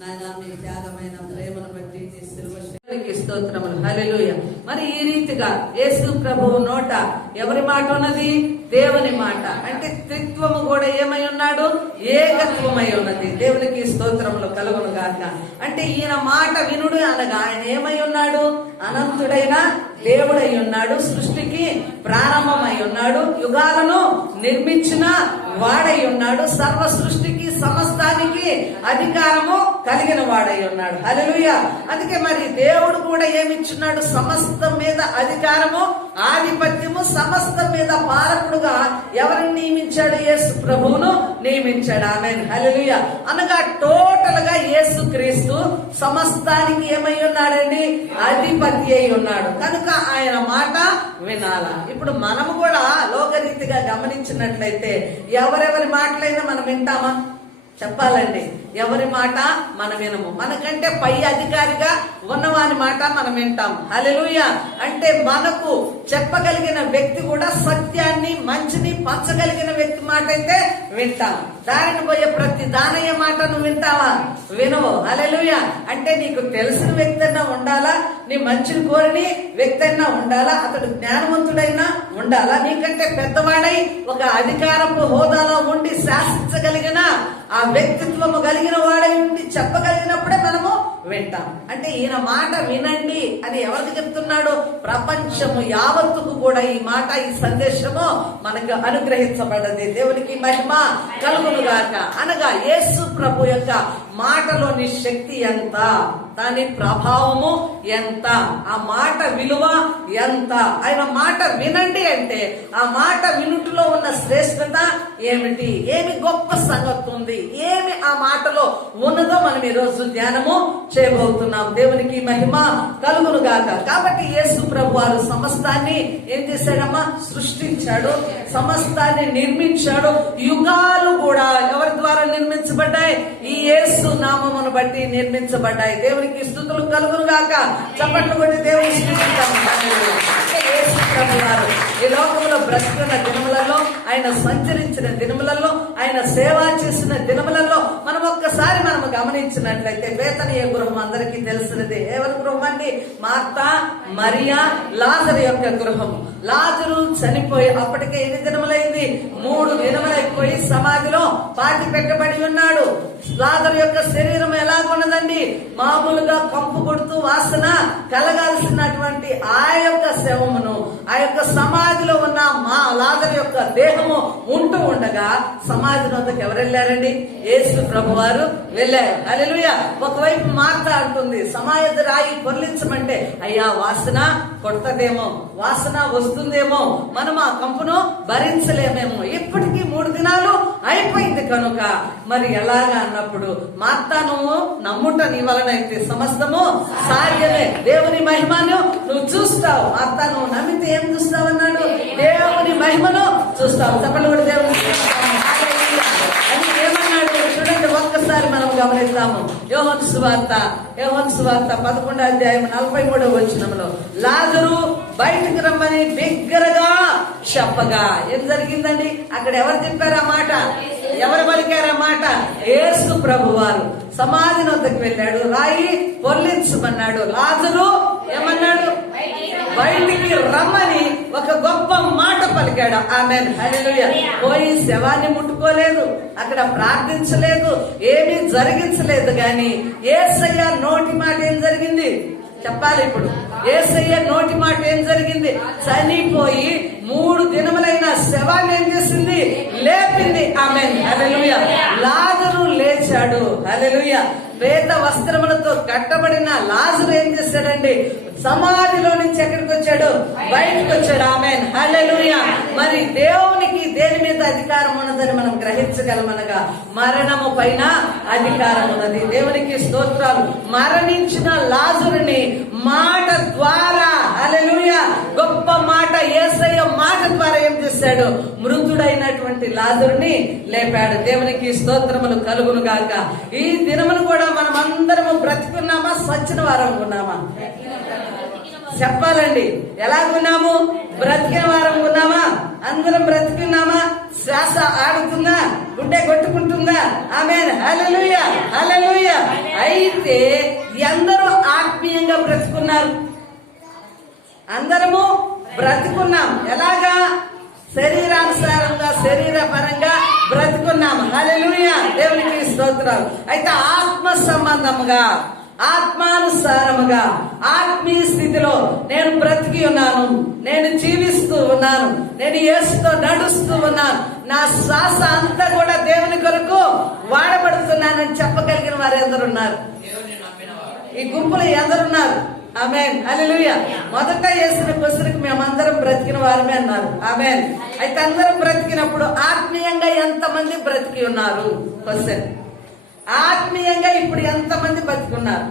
నాయన మీ త్యాగమైన ప్రేమను బట్టి నీ సిలువకి స్తోత్రములు. హల్లెలూయా. మరి ఈ రీతిగా యేసు ప్రభువు నోట ఎవరి మాట ఉన్నది? దేవుని మాట. అంటే త్రిత్వము కూడా ఏమై ఉన్నాడు? ఏకత్వమై ఉన్నది. దేవునికి స్తోత్రములు కలుగును గాక. అంటే ఈయన మాట వినుడు అనగా ఆయన ఏమై ఉన్నాడు? అనంతుడైన దేవుడై ఉన్నాడు. సృష్టికి ప్రారంభమై ఉన్నాడు. యుగాలను నిర్మించిన వాడై ఉన్నాడు. సర్వ సృష్టికి సమస్తానికి అధికారము కలిగిన వాడై ఉన్నాడు. హల్లెలూయా. అందుకే మరి దేవుడు కూడా ఏమిచ్చున్నాడు? సమస్తం మీద అధికారము, ఆధిపత్యము, సమస్తం మీద పాలకుడుగా ఎవరిని నియమించాడు? యేసు ప్రభువును నియమించాడు. ఆమేన్. హల్లెలూయా. అనగా టోటల్ గా యేసు క్రీస్తు సమస్తానికి ఏమై ఉన్నాడండి? అధిపతి అయి ఉన్నాడు. కనుక ఆయన మాట వినాలా. ఇప్పుడు మనము కూడా లోకరీతిగా గమనించినట్లయితే ఎవరెవరి మాటలైనా మనం వింటామా? చెప్పాలండి, ఎవరి మాట మనం వినము. మనకంటే పై అధికారిగా ఉన్నవాని మాట మనం వింటాం. హల్లెలూయా. అంటే మనకు చెప్పగలిగిన వ్యక్తి కూడా సత్యాన్ని, మంచిని పంచగలిగిన వ్యక్తి మాట అయితే వింటాం. దారిని పోయే ప్రతి దానయ్య మాట నువ్వు వింటావా? వినవు. హల్లెలూయా. అంటే నీకు తెలిసిన వ్యక్తి అయినా ఉండాలా, నీ మంచిని కోరిని వ్యక్తి అయినా ఉండాలా, అతడు జ్ఞానవంతుడైనా ఉండాలా, నీకంటే పెద్దవాడై ఒక అధికారపు హోదాలో ఉండి శాసించగలిగిన ఆ వ్యక్తిత్వము కలిగిన వాడై ఉండి చెప్పగలిగినప్పుడే మనము వింటాం. అంటే ఈయన మాట వినండి అని ఎవరికి చెప్తున్నాడు? ప్రపంచము యావత్తుకు కూడా ఈ మాట, ఈ సందేశము మనకు అనుగ్రహించబడ్డది. దేవునికి మహిమ కలుగునుగాక. అనగా యేసు ప్రభు యొక్క మాటలోని శక్తి ఎంత, దాని ప్రభావము ఎంత, ఆ మాట విలువ ఎంత. ఆయన మాట వినండి అంటే ఆ మాట వినుటిలో ఉన్న శ్రేష్టత ఏమిటి, ఏమి గొప్ప సంగతి ఉంది, ఏమి ఆ మాటలో ఉన్నదో మనం ఈరోజు ధ్యానము చేయబోతున్నాం. దేవునికి మహిమ కలుగును గాక. కాబట్టి యేసు ప్రభు వారు సమస్తాన్ని ఏం చేశాడమ్మా? సృష్టించాడు, సమస్తాన్ని నిర్మించాడు. యుగాలు కూడా ఎవరి ద్వారా నిర్మించబడ్డాయి? ఈ యేసు నామమును బట్టి నిర్మించబడ్డాయి. దేవునికి స్తుతులు కలుగును గాక. చప్పట్లు కొట్టి దేవుని స్తుతిద్దాము. యేసు ప్రభు వారు ఈ లోకంలో బ్రతికిన దినములలో, ఆయన సంచరించిన దినములలో, ఆయన సేవ చేసిన దినములలో మనం ఒక్కసారి మనము గమనించినట్లయితే బేతనీయ గృహం అందరికీ తెలిసినది. ఎవరి గృహం అండి? మార్తా, మరియా, లాజరు యొక్క గృహం. లాజరు చనిపోయి అప్పటికే ఎన్ని దినములైంది? 3 దినములైపోయి సమాధిలో పాతి పెట్టబడి ఉన్నాడు. లాజరు యొక్క శరీరం ఎలాగున్నదండి? మామూలుగా కంపు కొడుతూ వాసన కలగాల్సినటువంటి ఆ యొక్క శవమును, ఆ యొక్క సమాధిలో ఉన్న మా లాజరు యొక్క దేహము ఉంటూ ఉండగా సమాధి వద్దకు ఎవరు వెళ్ళారండి? యేసు ప్రభు వారు వెళ్ళారు. హల్లెలూయా. ఒకవైపు మార్త అంటుంది, సమాధి రాయి పొర్లించమంటే అయ్యా వాసన కొడతదేమో, వాసన వస్తుందేమో, మనం ఆ కంపును భరించలేమేమో, ఇప్పటికీ 3 దినాలు అయిపోయింది కనుక మరి ఎలాగా అన్నప్పుడు, మార్తా నువ్వు నమ్ముట నీ వలనైతే సమస్తము సాధ్యమే, దేవుని మహిమను నువ్వు చూస్తావు. మార్తా నువ్వు నమ్మితే ఏం చూస్తావు అన్నాడు? దేవుని మహిమను చూస్తావు. చెప్పలు కూడా దేవుని అని ఏమన్నాడు చూడండి. ఒక్కసారి మనం గమనిస్తాము. యోహాను సువార్త 11వ అధ్యాయం 43వ వచనంలో లాజరు బయటకు రమ్మని బిగ్గరగా చెప్పగా ఏం జరిగిందండి? అక్కడ ఎవరు చెప్పారు ఆ మాట? ఎవరు పలికారు ఆ మాట? యేసు ప్రభు వారు సమాధి వద్దకు వెళ్ళాడు, రాయి పొర్లించమన్నాడు. లాజరు ఏమన్నాడు? బయటికి రమ్మని ఒక గొప్ప మాట పలికాడు. ఆమేన్. హల్లెలూయా. పోయి శవాన్ని ముట్టుకోలేదు, అక్కడ ప్రార్థించలేదు, ఏమీ జరిగించలేదు. గాని యేసయ్య నోటి మాట ఏం జరిగింది చెప్పాలి. ఇప్పుడు యేసయ్య నోటి మాట ఏం జరిగింది? చనిపోయి 3 దినములైన శవాన్ని ఏం చేసింది? లేపింది. ఆమేన్. హల్లెలూయా. లాజరు లేచాడు. హల్లెలూయా. పేద వస్త్రములతో కట్టబడిన లాజరు ఏం చేశాడండి? సమాధిలో నుంచి ఎక్కడికి వచ్చాడు? బయటకు వచ్చాడు. ఆమేన్. హల్లెలూయా. మరి దేవునికి దేని మీద అధికారం ఉన్నదని మనం గ్రహించగలమనగా మరణము పైన అధికారం ఉన్నది. దేవునికి స్తోత్రాలు. మరణించిన లాజరుని మాట ద్వారా, హల్లెలూయా, గొప్ప మాట యేసయ్య మాట ద్వారా ఏం చేశాడు? మృతుడైనటువంటి లాజరుని లేపాడు. దేవునికి స్తోత్రములు కలుగును గాక. ఈ దినమును కూడా మనం అందరము బ్రతికున్నామా? సచ్చిన వారం ఉన్నామా? చెప్పాలండి. ఎలాగున్నాము? బ్రతికిన వారం ఉన్నామా? అందరం బ్రతికున్నామా? శ్వాస ఆడుతుందా? గుండె కొట్టుకుంటుందా? ఆమేన్. హల్లెలూయా, హల్లెలూయా. అయితే అందరూ ఆత్మీయంగా బ్రతుకున్నారు. అందరము బ్రతుకున్నాం. ఎలాగా? శరీరానుసారంగా, శరీర పరంగా బ్రతుకున్నాం. హల్లెలూయా, దేవునికి స్తోత్రాలు. అయితే ఆత్మ సంబంధముగా, ఆత్మానుసారముగా, ఆత్మీయ స్థితిలో నేను బ్రతికి ఉన్నాను, నేను జీవిస్తూ ఉన్నాను, నేను యేసుతో నడుస్తూ ఉన్నాను, నా శ్వాస అంతా కూడా దేవుని కొరకు వాడబడుతున్నానని చెప్పగలిగిన వారు ఎందరున్నారు? ఈ గుంపులు ఎందరున్నారు? ఆమేన్, హల్లెలూయా. మొదట యేసుని క్వశ్చన్కి మేమందరం బ్రతికిన వారమే అన్నారు. ఆమేన్. అయితే అందరం బ్రతికినప్పుడు ఆత్మీయంగా ఎంతమంది బ్రతికి ఉన్నారు? క్వశ్చన్. ఆత్మీయంగా ఇప్పుడు ఎంతమంది బతికున్నారు?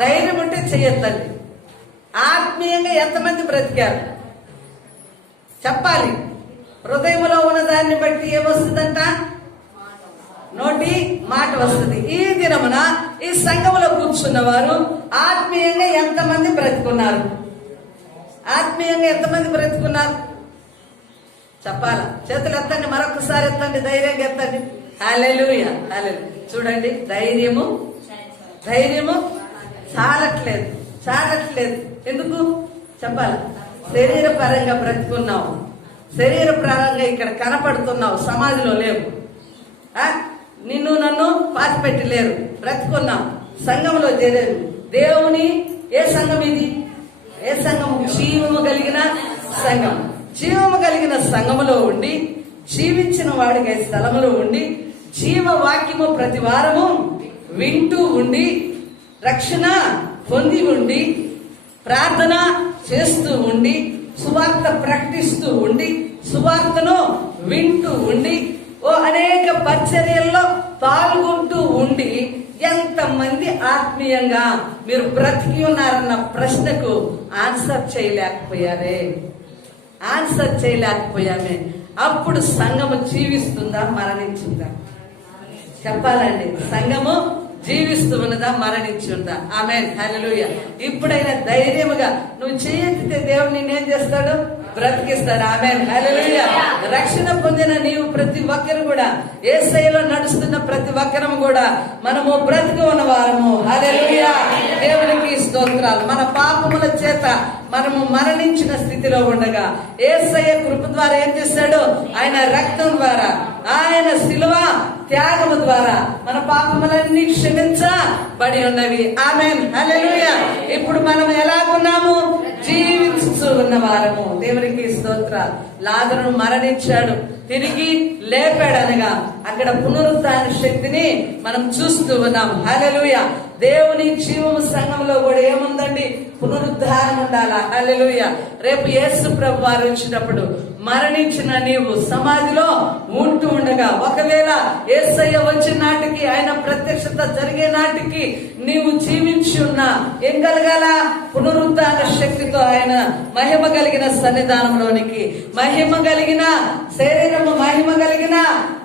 ధైర్యం ఉంటే చెయ్యొద్దండి. ఆత్మీయంగా ఎంతమంది బ్రతికారు చెప్పాలి. హృదయంలో ఉన్న దాన్ని బట్టి ఏమొస్తుందంట? నోటి మాట వస్తుంది. ఈ దినమున ఈ సంఘములో కూర్చున్న వారు ఆత్మీయంగా ఎంతమంది బ్రతుకున్నారు? ఆత్మీయంగా ఎంతమంది బ్రతుకున్నారు చెప్పాలా? చేతులు ఎత్తండి, మరొకసారి ఎత్తండి, ధైర్యంగా ఎత్తండి. హల్లెలూయా, హల్లెలూయా. చూడండి, ధైర్యము చాలట్లేదు. ఎందుకు చెప్పాలి? శరీర పరంగా బ్రతుకున్నావు, శరీర పరంగా ఇక్కడ కనపడుతున్నావు, సమాధిలో లేవు, నిన్ను నన్ను పాతిపెట్టి లేరు, బ్రతుకున్నాం, సంఘంలో చేరేరు. దేవుని ఏ సంఘం ఇది? ఏ సంఘం? జీవము కలిగిన సంఘం. జీవము కలిగిన సంఘములో ఉండి, జీవించిన వాడికి స్థలములో ఉండి, జీవవాక్యము ప్రతి వారము వింటూ ఉండి, రక్షణ పొంది ఉండి, ప్రార్థన చేస్తూ ఉండి, సువార్త ప్రకటిస్తూ ఉండి, సువార్తను వింటూ ఉండి, అనేక పరిచర్యల్లో పాల్గొంటూ ఉండి ఎంతమంది ఆత్మీయంగా మీరు బ్రతికి ఉన్నారన్న ప్రశ్నకు ఆన్సర్ చేయలేకపోయామే. అప్పుడు సంఘము జీవిస్తుందా, మరణించిందా? చెప్పాలండి. సంఘము జీవిస్తూ ఉన్నదా, మరణించి ఉందా? ఆమేన్, హల్లెలూయా. ఇప్పుడైనా ధైర్యముగా నువ్వు చేయెత్తితే దేవుడు నిన్నేం చేస్తాడు? బ్రతికిస్తాడు. ఆమేన్, హల్లెలూయా. రక్షణ పొందిన నీవు ప్రతి ఒక్కరు కూడా, యేసయ్యలో నడుస్తున్న ప్రతి ఒక్కరము కూడా మనము బ్రతికి ఉన్న వారము. హల్లెలూయా, దేవునికి స్తోత్రాలు. మన పాపముల చేత మనము మరణించిన స్థితిలో ఉండగా యేసయ్య కృప ద్వారా ఏం చేశాడు? ఆయన రక్తం ద్వారా, ఆయన శిలువ త్యాగము ద్వారా మన పాపములన్నీ క్షమించబడి ఉన్నవి. ఆమేన్, హల్లెలూయా. ఇప్పుడు మనం ఎలాగున్నాము? జీవిస్తూ ఉన్న వారము. దేవునికి స్తోత్రాలు. లాజరును మరణించాడు, తిరిగి లేపాడనగా అక్కడ పునరుత్థాన శక్తిని మనం చూస్తూ ఉన్నాం. హల్లెలూయా. దేవుని జీవము సంఘంలో కూడా ఏముందండి? పునరుద్ధానం ఉండాలా. హల్లెలూయా. రేపు యేసు ప్రభు వారు వచ్చినప్పుడు మరణించిన నీవు సమాధిలో ఉంటూ ఉండగా, ఒకవేళ యేసయ్య వచ్చిన నాటికి, ఆయన ప్రత్యక్షత జరిగే నాటికి నీవు జీవించి ఉన్నా ఏం కలగాల? పునరుద్ధాన శక్తితో ఆయన మహిమ కలిగిన సన్నిధానంలోనికి, మహిమ కలిగిన శరీరము, మహిమ కలిగిన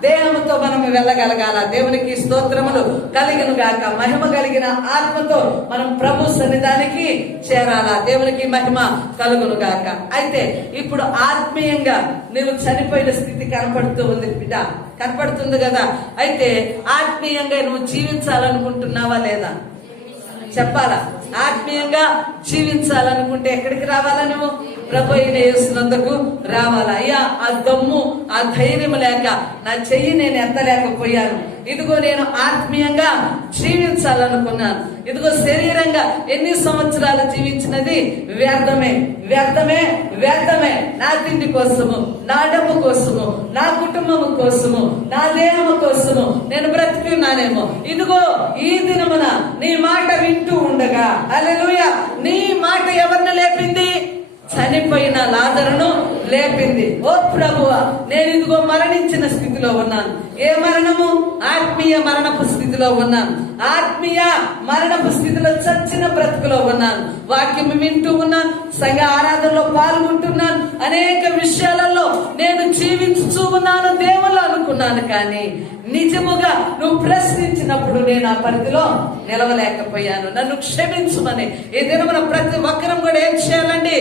దేహముతో మనం వెళ్ళగలగాల. దేవునికి స్తోత్రములు కలిగిన గాక. మహిమ కలిగిన ఆత్మతో మనం ప్రభు సన్నిధానికి చేరాలా. దేవునికి మహిమ కలుగును గాక. అయితే ఇప్పుడు ఆత్మీయంగా నువ్వు చనిపోయిన స్థితి కనపడుతూ ఉంది బిడ్డ, కనపడుతుంది కదా. అయితే ఆత్మీయంగా నువ్వు జీవించాలనుకుంటున్నావా లేదా చెప్పాలా? ఆత్మీయంగా జీవించాలనుకుంటే ఎక్కడికి రావాలా? నువ్వు ప్రభు అయిన యేసునందుకు రావాలా. అయ్యా, ఆ దమ్ము, ఆ ధైర్యం లేక నా చెయ్యి నేను ఎత్తలేకపోయాను. ఇదిగో నేను ఆత్మీయంగా జీవించాలనుకున్నాను. ఇదిగో శరీరంగా ఎన్ని సంవత్సరాలు జీవించినది వ్యర్థమే. నా తిండి కోసము, నా డబ్బు కోసము, నా కుటుంబము కోసము, నా దేహము కోసము నేను బ్రతికి ఉన్నానేమో. ఇదిగో ఈ దినమున నీ మాట వింటూ ఉండగా, హల్లెలూయా, నీ మాట ఎవరిని లేపింది? చనిపోయిన లాజరును లేపింది. ఓ ప్రభువా, నేను ఇదిగో మరణించిన స్థితిలో ఉన్నాను. ఏ మరణము? ఆత్మీయ మరణపు స్థితిలో ఉన్నాను. ఆత్మీయ మరణపు స్థితిలో చచ్చిన బ్రతుకులో ఉన్నాను. వాక్యం వింటూ ఉన్నాను, సంఘ ఆరాధనలో పాల్గొంటున్నాను, అనేక విషయాలలో నేను జీవించుతూ ఉన్నాను దేవుళ్ళు అనుకున్నాను. కానీ నిజముగా నువ్వు ప్రశ్నించినప్పుడు నేను ఆ పరిధిలో నిలవలేకపోయాను. నన్ను క్షమించుమని ఈ దినమున ప్రతి ఒక్కరం కూడా ఏం చేయాలండి?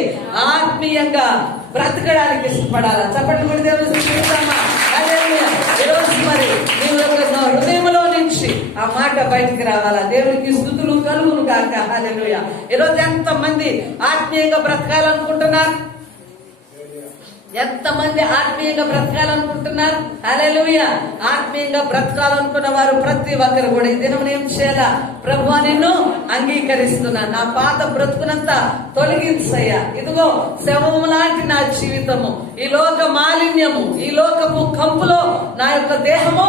ఆత్మీయంగా బ్రతకడానికి ఇష్టపడాలా? చప్పట్లు కూడా దేవుని స్తుతిద్దామా? హల్లెలూయా. ఈరోజు మరి నీ యొక్క హృదయంలో నుంచి ఆ మాట బయటికి రావాలా? దేవునికి స్తుతులు కలుగును గాక. హల్లెలూయా. ఈరోజు ఎంతమంది ఆత్మీయంగా బ్రతకాలనుకుంటున్నారు? ఎంతమంది ఆత్మీయంగా బ్రతకాలనుకుంటున్నారు? హల్లెలూయా. ఆత్మీయంగా బ్రతకాలనుకున్న వారు ప్రతి ఒక్కరు కూడా ఈ దినం ఏం చేయాలా? ప్రభువా, నిన్ను అంగీకరిస్తున్నా, నా పాత బ్రతుకునంతా తొలగించయ్యా. ఇదిగో శవము లాంటి నా జీవితము, ఈ లోక మాలిన్యము, ఈ లోకపు కంపులో నా యొక్క దేహము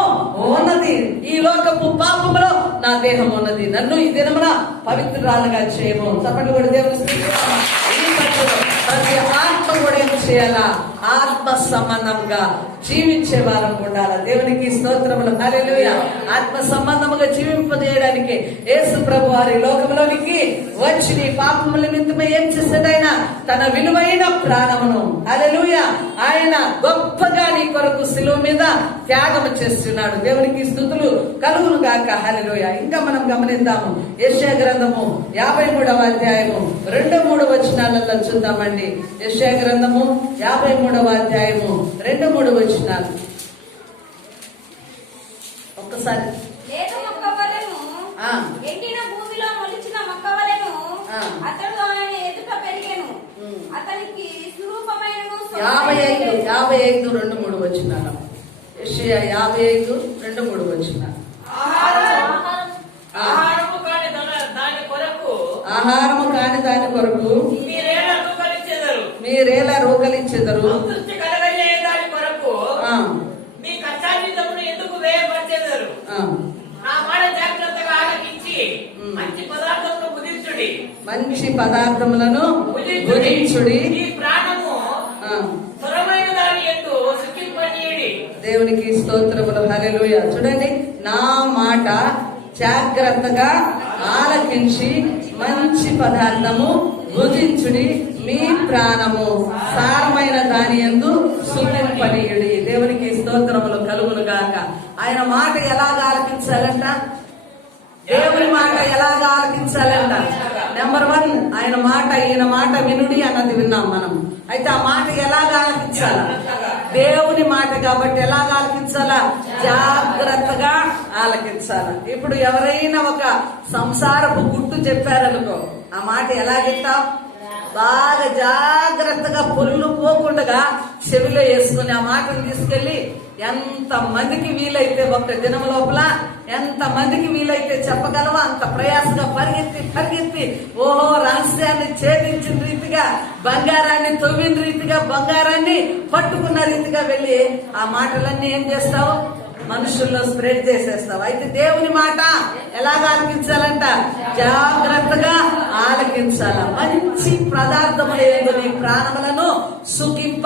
ఉన్నది, ఈ లోకపు పాపములో నా దేహం ఉన్నది. నన్ను ఈ దినమున పవిత్రురాలుగా చేయము. చప్పట్లు కూడా దేవుని స్తుతిద్దామా? ఈ పట్టులో ప్రతి ఆత్మ కూడా ఏం చేయాలా? ఆత్మ సంబంధంగా జీవించే వారం ఉండాలా? దేవునికి స్తోత్రములు. హల్లెలూయా. ఆత్మ సంబంధముగా జీవింపజేయడానికి యేసు ప్రభు వారి లోకంలోనికి వచ్చి నీ పాపముల నిమిత్తమై ఏం చేశాడు? ఆయన తన విలువైన ప్రాణమును, హల్లెలూయా, ఆయన గొప్పగా నీ కొరకు శిలువ మీద త్యాగం చేస్తున్నాడు. దేవునికి స్తుతులు కలుగును గాక. హల్లెలూయా. ఇంకా మనం గమనిద్దాము. యెషయా గ్రంథము 53వ అధ్యాయము 2-3 వచనాలలో చూద్దామండి. యెషయా గ్రంథము 53వ అధ్యాయము 2-3 వచనాలు ఒక్కసారి. ఎండిన భూమిలో మొలిచిన మొక్క వలెను అతడు ఆయన ఎదుట పెరిగెను, అతనికి స్వరూపమైనను 55 2-3 వచనాలు. యెషయా 55 2-3 వచనాలు. ఆహారము కాని దాని కొరకు మీరేలా రోగలిచ్చెదరు? మంచి పదార్థములను భుజించుడి, దేవునికి స్తోత్రములు. హల్లెలూయా. చూడండి, నా మాట జాగ్రత్తగా ఆలకించి మంచి పదార్థము భుజించుడి, మీ ప్రాణము సారమైన దాని యందు సుఖింపనీయుడి. దేవునికి స్తోత్రములు కలుగును గాక. ఆయన మాట ఎలాగ ఆలకించాలంట? దేవుని మాట ఎలాగ ఆలకించాలంట? నెంబర్ 1, ఆయన మాట, ఈయన మాట వినుడి అన్నది విన్నాం మనం. అయితే ఆ మాట ఎలాగ ఆలకించాలా? దేవుని మాట కాబట్టి ఎలాగ ఆలకించాలా? జాగ్రత్తగా ఆలకించాలా. ఇప్పుడు ఎవరైనా ఒక సంసారపు గుట్టు చెప్పారనుకో, ఆ మాట ఎలాగిస్తాం? బాగా జాగ్రత్తగా పొల్లు పోకుండా చెవిలో వేసుకుని ఆ మాటను తీసుకెళ్లి ఎంత మందికి వీలైతే ఒక్క దినం లోపల ఎంత మందికి వీలైతే చెప్పగలవా అంత ప్రయాసంగా పరిగెత్తి ఓహో రహస్యాన్ని ఛేదించిన రీతిగా, బంగారాన్ని తవ్విన రీతిగా, బంగారాన్ని పట్టుకున్న రీతిగా వెళ్ళి ఆ మాటలన్నీ ఏం చేస్తావు? మనుషుల్లో స్ప్రెడ్ చేసేస్తావు. అయితే దేవుని మాట ఎలాగ ఆలకించాలంట? జాగ్రత్తగా ఆలకించాల. మంచి పదార్థములందు నీ ప్రాణములను సుఖింప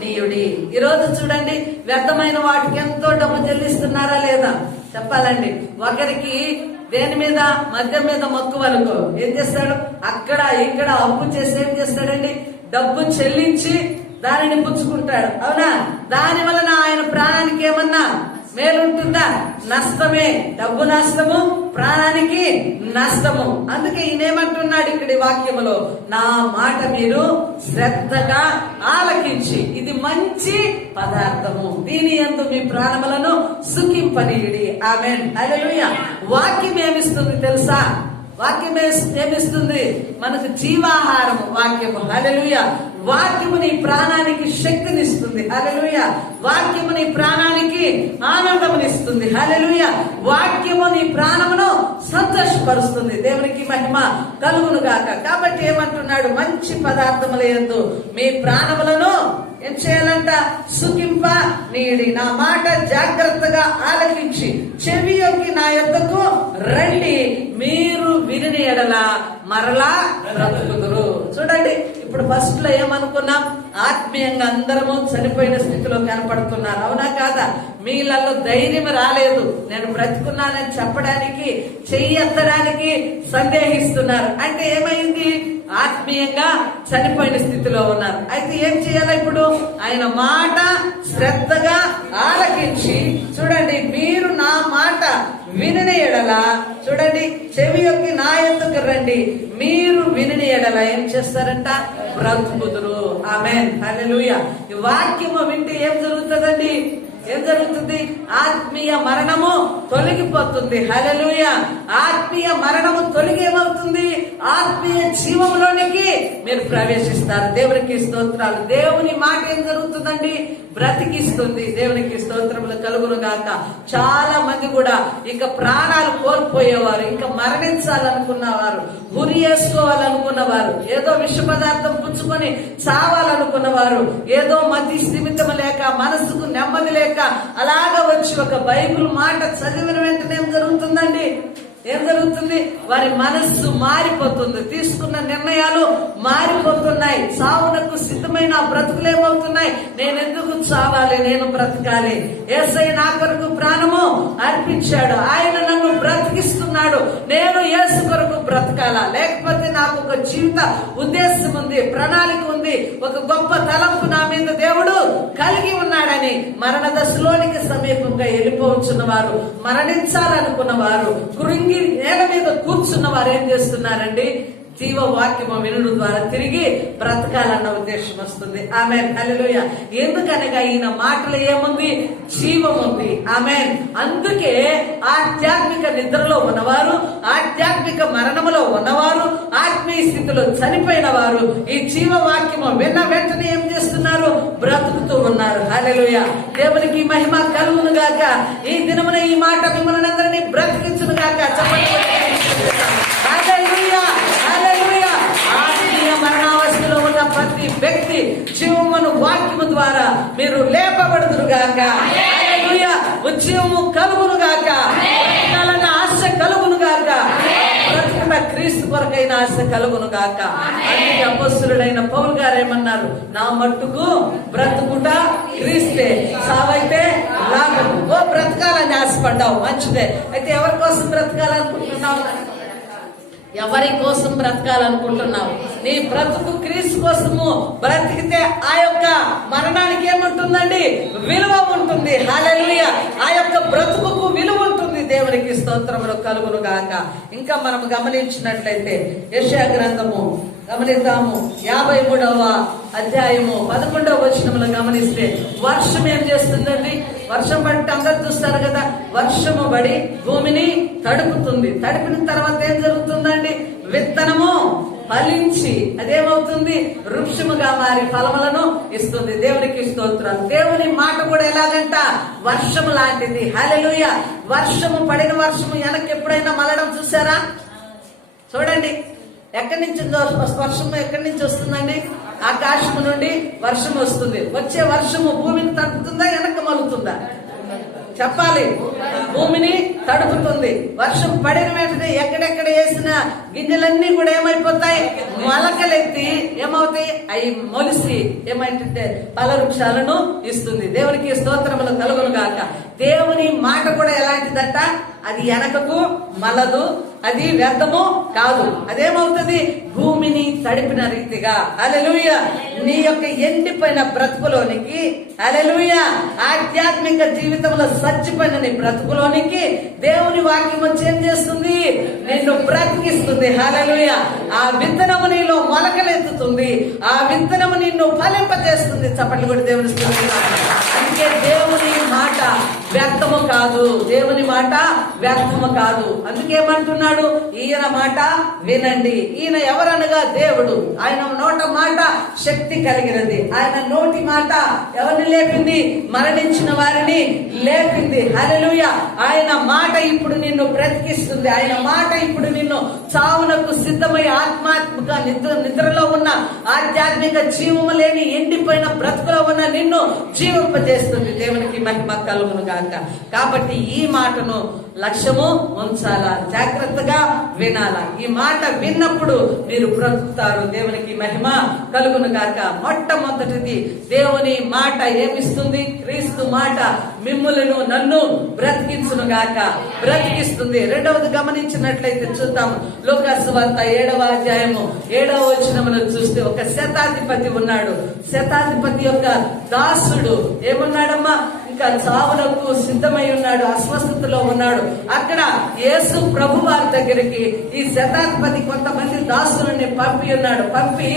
నీయుడి. ఈరోజు చూడండి, వ్యర్థమైన వాటికి ఎంతో డబ్బు చెల్లిస్తున్నారా లేదా? చెప్పాలండి. ఒకరికి దేని మీద, మద్యం మీద మక్కువనుకో, ఏం చేస్తాడు? అక్కడ ఇక్కడ అప్పు చేసి ఏం చేస్తాడండి? డబ్బు చెల్లించి దానిని పుచ్చుకుంటాడు. అవునా? దాని వలన ఆయన ప్రాణానికి ఏమన్నా మేలుంటుందా? నష్టమే. డబ్బు నష్టము, ప్రాణానికి నష్టము. అందుకే ఈయనేమంటున్నాడు ఇక్కడ వాక్యములో? నా మాట మీరు శ్రద్ధగా ఆలకించి, ఇది మంచి పదార్థము, దీని యందు మీ ప్రాణములను సుఖింపనీయుడి. ఆమేన్. హల్లెలూయా. వాక్యం ఏమిస్తుంది తెలుసా? వాక్యం ఏమిస్తుంది? మనకు జీవాహారము వాక్యము. హల్లెలూయా. వాక్యము నీ ప్రాణానికి శక్తినిస్తుంది. హల్లెలూయా. వాక్యము నీ ప్రాణానికి ఆనందమునిస్తుంది. హల్లెలూయా. వాక్యము నీ ప్రాణమును సంతోషపరుస్తుంది. దేవునికి మహిమ కలుగును గాక. కాబట్టి ఏమంటున్నాడు? మంచి పదార్థముల యందు మీ ప్రాణములను ఏం చేయాలంట? సుఖింప నీడి. నా మాట జాగ్రత్తగా ఆలకించి చెవి యొక్కి నా యొద్దకు రండి, మీరు విని ఎడల మరలా బ్రతుకుదురు. చూడండి, ఇప్పుడు ఫస్ట్ లో ఏమనుకున్నాం? ఆత్మీయంగా అందరము చనిపోయిన స్థితిలో కనపడుతున్నారు. అవునా కాదా? మీలలో ధైర్యం రాలేదు, నేను బ్రతుకున్నానని చెప్పడానికి, చెయ్యి ఎత్తడానికి సందేహిస్తున్నారు. అంటే ఏమైంది? ఆత్మీయంగా చనిపోయిన స్థితిలో ఉన్నారు. అయితే ఏం చేయాలి ఇప్పుడు? ఆయన మాట శ్రద్ధగా ఆలకించి, చూడండి, మీరు నా మాట విని ఎడల, చూడండి, చెవి యొక్కి నా యొద్దకు రండి, మీరు విని ఎడల ఏం చేస్తారంట? బ్రతుకుదురు. ఆమేన్, హల్లెలూయా. ఈ వాక్యము వింటే ఏం జరుగుతుందండి? ఏం జరుగుతుంది? ఆత్మీయ మరణము తొలగిపోతుంది. హల్లెలూయా. ఆత్మీయ మరణము తొలగి ఏమవుతుంది? ఆత్మీయ జీవంలోనికి మీరు ప్రవేశిస్తారు. దేవునికి స్తోత్రాలు. దేవుని మాట ఏం జరుగుతుందండి? బ్రతికిస్తుంది. దేవునికి స్తోత్రములు కలుగును గాక. చాలా మంది కూడా ఇక ప్రాణాలు కోల్పోయేవారు, ఇంకా మరణించాలనుకున్నవారు, గురి చేసుకోవాలనుకున్నవారు, ఏదో విష పదార్థం పుచ్చుకొని చావాలనుకున్నవారు, ఏదో మతి స్థిమితం లేక, మనసుకు నెమ్మది లేక అలాగ వచ్చి ఒక బైబిల్ మాట చదివిన వెంటనే ఏం జరుగుతుందండి? ఏం జరుగుతుంది? వారి మనస్సు మారిపోతుంది, తీసుకున్న నిర్ణయాలు మారిపోతున్నాయి, సావునకు సిద్ధమైన బ్రతుకులు ఏమవుతున్నాయి? నేను ఎందుకు చావాలి, నేను బ్రతకాలి. యేసయ్య నా కొరకు ప్రాణము అర్పించాడు, ఆయన నన్ను బ్రతికిస్తున్నాడు, నేను యేసు కొరకు బ్రతకాలా? లేకపోతే నాకు ఒక జీవిత ఉద్దేశం ఉంది, ప్రణాళిక ఉంది, ఒక గొప్ప తలంపు నా మీద దేవుడు కలిగి ఉన్నాడని మరణ దశలోనికి సమీపంగా వెళ్ళిపోవచ్చున్న వారు, మరణించాలనుకున్న వారు, కృంగి నేల మీద కూర్చున్న వారు ఏం చేస్తున్నారండి? జీవవాక్యము వినుడు ద్వారా తిరిగి బ్రతకాలన్న ఉద్దేశం వస్తుంది. ఆమేన్, హల్లెలూయా. ఎందుకనగా ఈయన మాటలు ఏముంది? జీవం ఉంది. ఆమేన్. అందుకే ఆధ్యాత్మిక నిద్రలో ఉన్నవారు, ఆధ్యాత్మిక మరణములో ఉన్నవారు, ఆత్మీయ స్థితిలో చనిపోయిన వారు ఈ జీవవాక్యము విన్న వెంటనే ఏం చేస్తున్నారు? బ్రతుకుతూ ఉన్నారు. హల్లెలూయా. దేవునికి మహిమ కలుగును గాక. ఈ దినమున ఈ మాట మిమ్మల్ని అందరినీ బ్రతికించును గాక. చెప్పండి. హల్లెలూయా, హల్లెలూయా. ఆత్మీయ మరణావస్థలో ఉన్న ప్రతి వ్యక్తి జీవమును వాక్యము ద్వారా మీరు లేపబడుదురు గాక. హల్లెలూయా. ఉద్యమము కలుగును గాక. బ్రతకాలన్న ఆశ కలుగును గాక. బ్రతుకున్న క్రీస్తు కొరకైన ఆశ కలుగును గాక. అందుకే అపోస్తలుడైన పౌలు గారు ఏమన్నారు? నా మట్టుకు బ్రతుకుట క్రీస్తే, సావైతే లాభం. ఓ బ్రతకాలని ఆశపడ్డావు, మంచిదే. అయితే ఎవరి కోసం బ్రతకాలనుకుంటున్నావు? ఎవరి కోసం బ్రతకాలనుకుంటున్నావు? నీ బ్రతుకు క్రీస్తు కోసము బ్రతికితే ఆ యొక్క మరణానికి ఏముంటుందండి? విలువ ఉంటుంది. హల్లెలూయా. ఆ యొక్క బ్రతుకుకు విలువ ఉంటుంది. దేవునికి స్తోత్రములు కలుగును గాక. ఇంకా మనం గమనించినట్లయితే యెషయా గ్రంథము గమనిద్దాము. 53వ అధ్యాయము 11వ వచనములు గమనిస్తే వర్షం ఏం చేస్తుందండి? వర్షం పడితే అందరు చూస్తారు కదా, వర్షము పడి భూమిని తడుపుతుంది. తడిపిన తర్వాత ఏం జరుగుతుందండి? విత్తనము ఫలించి అదేమవుతుంది? వృక్షముగా మారి ఫలములను ఇస్తుంది. దేవునికి స్తోత్రం. దేవుని మాట కూడా ఎలాగంట? వర్షము లాంటిది. హల్లెలూయా. వర్షము పడిన వర్షము వెనక్కి ఎప్పుడైనా మళ్ళడం చూసారా? చూడండి, ఎక్కడి నుంచి వర్షము ఎక్కడి నుంచి వస్తుందండి? ఆకాశము నుండి వర్షం వస్తుంది. వచ్చే వర్షము భూమిని తడుపుతుందా, వెనక్కి మలుతుందా? చెప్పాలి. భూమిని తడుపుతుంది. వర్షం పడిన వెంటనే ఎక్కడెక్కడ వేసిన గింజలన్నీ కూడా ఏమైపోతాయి? మొలకలెత్తి ఏమవుతాయి? అవి మొలిసి ఏమైతే ఫల వృక్షాలను ఇస్తుంది. దేవునికి స్తోత్రములు కలుగును గాక. దేవుని మాట కూడా ఎలాంటిదట? అది వెనకకు మలదు, అది వ్యర్థము కాదు. అదేమవుతుంది? భూమిని తడిపిన రీతిగా. హల్లెలూయా. నీ యొక్క ఎండిపోయిన బ్రతుకులోనికి, హల్లెలూయా, ఆధ్యాత్మిక జీవితంలో చచ్చిపోయిన నీ బ్రతుకులోనికి దేవుని వాక్యం వచ్చి ఏం చేస్తుంది? నిన్ను బ్రతికిస్తుంది. హల్లెలూయా. ఆ విత్తనము నీలో మొలకలెత్తుతుంది. ఆ విత్తనము నిన్ను ఫలింపజేస్తుంది. చప్పట్లు కూడా దేవుని స్తుతించాలి. అందుకే దేవుని మాట వ్యర్థము కాదు. దేవుని మాట వ్యర్థము కాదు. అందుకేమంటున్నాడు? ఈయన మాట వినండి. ఈయన ఎవరనగా దేవుడు. ఆయన నోట మాట శక్తి కలిగినది. ఆయన నోటి మాట ఎవరిని లేపింది? మరణించిన వారిని లేపింది. హల్లెలూయా. ఆయన మాట ఇప్పుడు నిన్ను బ్రతికిస్తుంది. ఆయన మాట ఇప్పుడు నిన్ను చావునకు సిద్ధమై ఆత్మాత్మక నిద్రలో ఉన్న ఆధ్యాత్మిక జీవము లేని ఎండిపోయిన బ్రతుకులో ఉన్న నిన్ను జీవింపజేస్తుంది. దేవునికి మహిమ కలుగును గాక. కాబట్టి ఈ మాటను లక్ష్యము ఉంచాలా, జాగ్రత్తగా వినాలా. ఈ మాట విన్నప్పుడు మీరు బ్రతుకుతారు. దేవునికి మహిమ కలుగును గాక. మొట్టమొదటిది దేవుని మాట ఏమిస్తుంది? క్రీస్తు మాట మిమ్ములను నన్ను బ్రతికించును గాక, బ్రతికిస్తుంది. రెండవది గమనించినట్లయితే చూద్దాం. లూకాసు వార్త 7వ అధ్యాయము 7వ వచనమును చూస్తే ఒక శతాధిపతి ఉన్నాడు. శతాధిపతి యొక్క దాసుడు ఏమన్నాడమ్మా? ఇంకా చావులకు సిద్ధమై ఉన్నాడు, అస్వస్థతలో ఉన్నాడు. అక్కడ యేసు ప్రభు వారి దగ్గరికి ఈ శతాధిపతి కొంతమంది దాసులని పంపి ఉన్నాడు. పంపి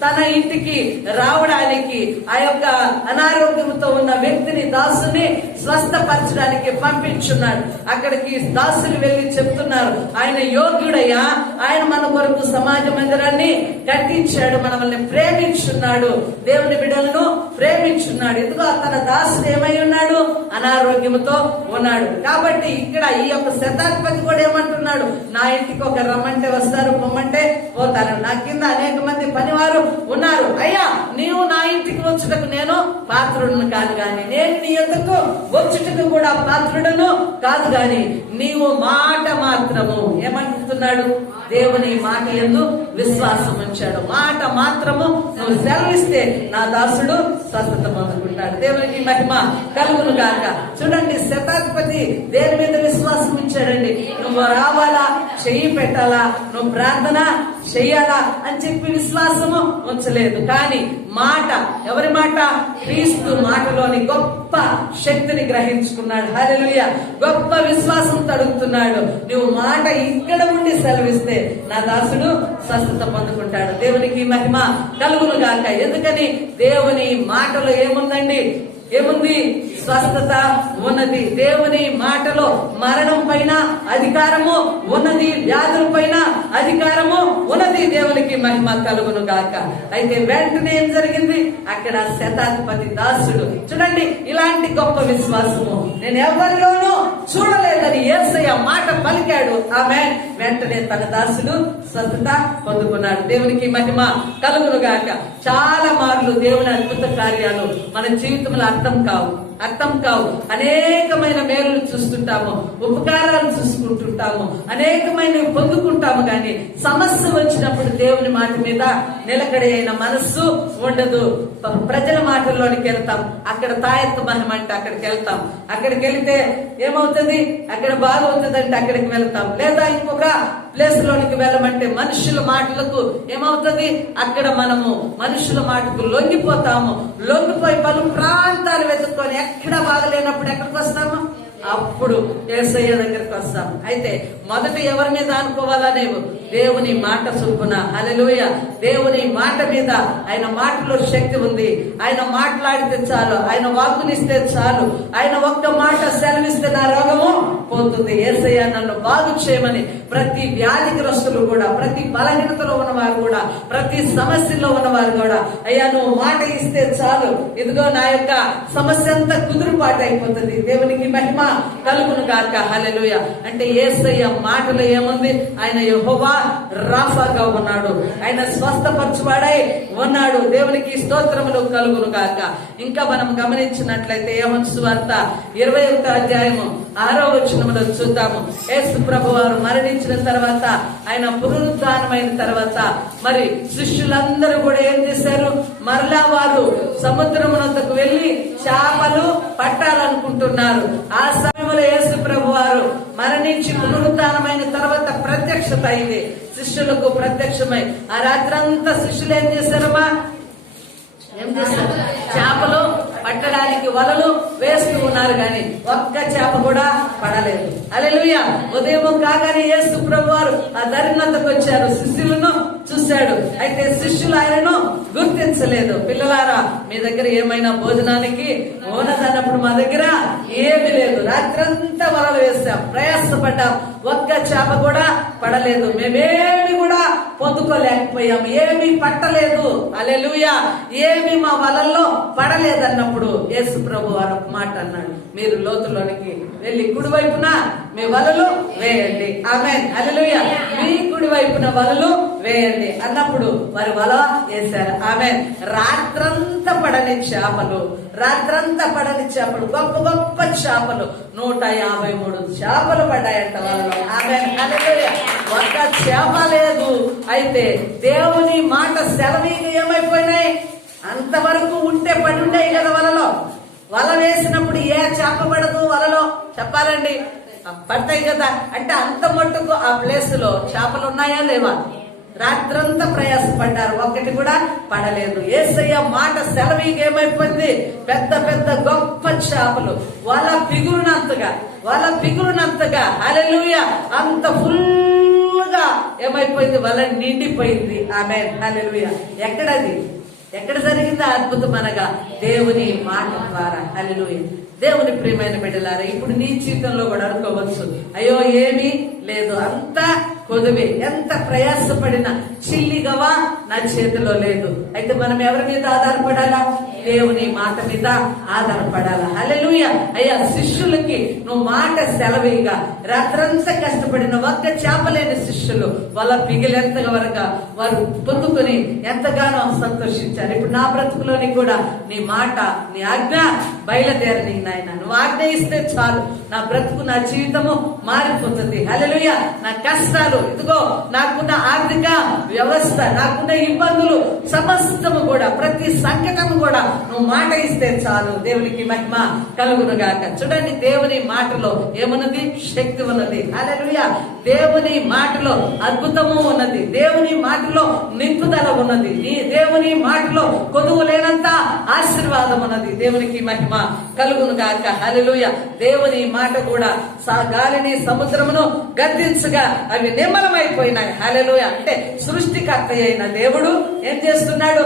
తన ఇంటికి రావడానికి ఆ యొక్క అనారోగ్యంతో ఉన్న వ్యక్తిని, దాసుని స్వస్థపరచడానికి పంపించున్నాడు. అక్కడికి దాసులు వెళ్లి చెప్తున్నారు, ఆయన యోగ్యుడయ్యా, ఆయన మన కొరకు సమాజ మందిరాన్ని కట్టించాడు, మనల్ని ప్రేమించున్నాడు, దేవుని బిడ్డలను ప్రేమించున్నాడు. ఎందుకో తన దాసుడు ఏమై ఉన్నాడు, అనారోగ్యంతో ఉన్నాడు. కాబట్టి ఇక్కడ ఈ యొక్క శతాధిపతి కూడా ఏమంటున్నాడు, నా ఇంటికి ఒక రమ్మంటే వస్తారు, పొమ్మంటే పోతారు, నా కింద అనేక మంది పనివారు ఉన్నారు. అయ్యా, నీవు నా ఇంటికి వచ్చుటకు నేను పాత్రుడును కాదు గాని, నేను నీ యొద్దకు వచ్చుటకు కూడా పాత్రుడను కాదు గాని, నీవు మాట మాత్రము ఏమంటున్నాడు, దేవుని మాట యందు విశ్వాసం ఉంచాడు. మాట మాత్రము నువ్వు సెలవిస్తే నా దాసుడు స్వస్థత పొందుకుంటాడు. దేవునికి మహిమ కలుగును గాక. చూడండి, శతాధిపతి దేని మీద విశ్వాసం ఉంచాడండి, నువ్వు రావాలా, చెయ్యి పెట్టాలా, నువ్వు ప్రార్థన చెయ్యాలా అని చెప్పి విశ్వాసము ఉంచలేదు. కానీ మాట, ఎవరి మాట, క్రీస్తు మాటలోని గొప్ప శక్తిని గ్రహించుకున్నాడు. హల్లెలూయా. గొప్ప విశ్వాసం తడుగుతున్నాడు, నువ్వు మాట ఇక్కడ ఉండి సెలవిస్తే నా దాసుడు స్వస్థత పొందుకుంటాడు. దేవునికి మహిమ కలుగును గాక. ఎందుకని, దేవుని మాటలో ఏముందండి, ఏముంది, స్వస్థత ఉన్నది. దేవుని మాటలో మరణం పైన అధికారము ఉన్నది, వ్యాధుల పైన అధికారము ఉన్నది. దేవునికి మహిమ కలుగును గాక. అయితే వెంటనే ఏం జరిగింది, అక్కడ శతాధిపతి దాసుడు, చూడండి, ఇలాంటి గొప్ప విశ్వాసము నేను ఎవరిలోనూ చూడలేదని యేసయ్య మాట పలికాడు. ఆమె వెంటనే తన దాసుడు స్వస్థత పొందుకున్నాడు. దేవునికి మహిమ కలుగును గాక. చాలా మార్లు దేవుని అద్భుత కార్యాలు మన జీవితంలో అర్థం కావు. అనేకమైన మేలులు చూస్తుంటాము, ఉపకారాలు చూసుకుంటుంటాము, అనేకమైనవి పొందుకుంటాము. కానీ సమస్య వచ్చినప్పుడు దేవుని మాట మీద నిలకడ అయిన మనస్సు ఉండదు. ప్రజల మాటల్లోనికి వెళ్తాం, అక్కడ తాయెత్తు మహిమ అంటే అక్కడికి వెళ్తాం, అక్కడికి వెళితే ఏమవుతుంది, అక్కడ బాగవుతుంది అంటే అక్కడికి వెళ్తాం. లేదా ఇంకొక ప్లేస్ లోనికి వెళ్ళమంటే మనుషుల మాటలకు ఏమవుతుంది, అక్కడ మనము మనుషుల మాటకు లొంగిపోతాము. లొంగిపోయి పలు ప్రాంతాలు వెతుక్కొని ఎక్కడ బాగలేనప్పుడు ఎక్కడికి వస్తాము, అప్పుడు యేసయ్య దగ్గరికి వస్తాం. అయితే మొదట ఎవరి మీద అనుకోవాలా, నీవు దేవుని మాట చొప్పున. హల్లెలూయా. దేవుని మాట మీద, ఆయన మాటలో శక్తి ఉంది. ఆయన మాట్లాడితే చాలు, ఆయన వాక్కునిస్తే చాలు, ఆయన ఒక్క మాట సెలవిస్తే నా రోగము పోతుంది. యేసయ్య నన్ను బాగు చేయమని ప్రతి వ్యాధిగ్రస్తులు కూడా, ప్రతి బలహీనతలో ఉన్నవారు కూడా, ప్రతి సమస్యలో ఉన్నవారు కూడా, అయ్యా నువ్వు మాట ఇస్తే చాలు, ఇదిగో నా యొక్క సమస్య అంతా కుదురుపాటు అయిపోతుంది. దేవునికి మహిమ కలుగును గాక. హల్లెలూయా. అంటే యేసయ్య మాటలో ఏముంది, ఆయన యెహోవా రాఫాగా ఉన్నాడు, ఆయన స్వస్థపరచువాడై ఉన్నాడు. దేవునికి స్తోత్రములు కలుగును గాక. ఇంకా మనం గమనించినట్లయితే యోహాను సువార్త 21వ అధ్యాయము 6వ వచనములో చూద్దాము. యేసు ప్రభు వారు మరణించిన తర్వాత, ఆయన పునరుద్ధానమైన తర్వాత మరి శిష్యులందరూ కూడా ఏం చేశారు, మరలా వారు సముద్రమునకు వెళ్లి చేపలు పట్టాలనుకుంటున్నారు. ఆ సమయంలో యేసు ప్రభు వారు మరణించి పునరుద్ధానమైన తర్వాత ప్రత్యక్షత అయింది, శిష్యులకు ప్రత్యక్షమై. ఆ రాత్రంతా శిష్యులు ఏం చేశారమ్మా, ఏం చేశారు, చేపలు పట్టడానికి వలలు వేస్తూ ఉన్నారు, కానీ ఒక్క చేప కూడా పడలేదు. హల్లెలూయా. ఉదయం కాగానే యేసు ప్రభు వారు ఆ దరిద్రతకు వచ్చారు, శిష్యులను చూశాడు. అయితే శిష్యులు ఆయనను గుర్తించలేదు. పిల్లలారా, మీ దగ్గర ఏమైనా భోజనానికి ఓనదన్నప్పుడు మా దగ్గర ఏమీ లేదు, రాత్రంతా వలలు వేసాం, ప్రయాసపడ్డాం, ఒక్క చేప కూడా పడలేదు, మేమేమి కూడా పొందుకోలేకపోయాము, ఏమీ పట్టలేదు. హల్లెలూయా. ఏమి మా వలల్లో పడలేదన్నప్పుడు యేసు ప్రభు వారు ఒక మాట అన్నాడు, మీరు లోతులోనికి వెళ్ళి కుడి వైపున మీ వలలు వేయండి. ఆమేన్. హల్లెలూయా. మీ కుడి వైపున వలలు వేయండి అన్నప్పుడు వారి వల వేశారు. ఆమేన్. రాత్రంతా పడని చేపలు, గొప్ప గొప్ప చేపలు, 153 చేపలు పడ్డాయంట వాళ్ళలో. ఆమేన్. హల్లెలూయా. ఒక్క చేప లేదు. అయితే దేవుని మాట సెలవీగా ఏమైపోయినాయి, అంతవరకు ఉంటే పడి ఉండేవి కదా వలలో. వల వేసినప్పుడు ఏ చేప పడదు వలలో, చెప్పాలండి, పడతాయి కదా. అంటే అంత మట్టుకు ఆ ప్లేస్ లో చేపలు ఉన్నాయా లేవా, రాత్రంతా ప్రయాసపడ్డారు, ఒక్కటి కూడా పడలేదు. యేసయ్య మాట సెలవికి ఏమైపోయింది, పెద్ద పెద్ద గొప్ప చేపలు వాళ్ళ పిగురునంతగా హల్లెలూయా అంత ఫుల్గా ఏమైపోయింది, వాళ్ళ నిండిపోయింది. ఆమేన్ హల్లెలూయా. ఎక్కడ జరిగింది అద్భుతం అనగా దేవుని మాట ద్వారా. హల్లెలూయా. దేవుని ప్రియమైన బిడ్డలారా, ఇప్పుడు నీ జీవితంలో కూడా అనుకోవచ్చు, అయ్యో ఏమీ లేదు, అంతా కొదువే, ఎంత ప్రయాసపడినా చిల్లిగవా నా చేతిలో లేదు. అయితే మనం ఎవరి మీద ఆధారపడాలా? దేవుని మాట మీద ఆధారపడాలా. హల్లెలూయా. అయ్యా శిష్యులకి నువ్వు మాట సెలవిగా రాత్రంతా కష్టపడిన ఒక్క చేపలేని శిష్యులు వాళ్ళ పిగిలెంత వరకు వారు పొందుకొని ఎంతగానో సంతోషించారు. ఇప్పుడు నా బ్రతుకులోని కూడా నీ మాట, నీ ఆజ్ఞ బయలుదేరని నాయన. నువ్వు ఆజ్ఞ ఇస్తే చాలు, నా బ్రతుకు, నా జీవితము మారిపోతుంది. హల్లెలూయా. నా కష్టాలు, ఇదిగో నాకున్న ఆర్థిక వ్యవస్థ, నాకున్న ఇబ్బందులు సమస్తము కూడా, ప్రతి సంకటము కూడా నువ్వు మాట ఇస్తే చాలు. దేవునికి మహిమ కలుగునుగాక. చూడండి, దేవుని మాటలో ఏమున్నది? శక్తి ఉన్నది. హల్లెలూయా. దేవుని మాటలో అద్భుతము ఉన్నది. దేవుని మాటలో నింపుదల ఉన్నది. దేవుని మాటలో కొదువు లేనంత ఆశీర్వాదం ఉన్నది. దేవునికి మహిమ కలుగునుగాక. హల్లెలూయా. దేవుని మాట కూడా గాలిని సముద్రమును గద్దించగా అవి నిమ్మలమైపోయినాయి. హల్లెలూయా. అంటే సృష్టికర్త అయిన దేవుడు ఏం చేస్తున్నాడు?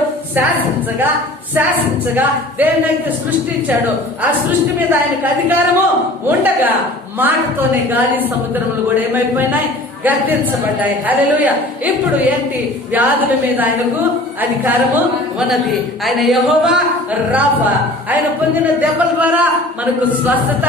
శాసించగా దేన్నైతే సృష్టించాడో ఆ సృష్టి మీద ఆయనకు అధికారము ఉండగా మాటతోనే గాలి సముద్రములు కూడా ఏమైపోయినాయి? గద్దించబడ్డాయి. హల్లెలూయా. ఇప్పుడు ఏంటి? వ్యాధుల మీద ఆయనకు అధికారము ఉన్నది. ఆయన యెహోవా రాఫా. ఆయన పొందిన దెబ్బల ద్వారా మనకు స్వస్థత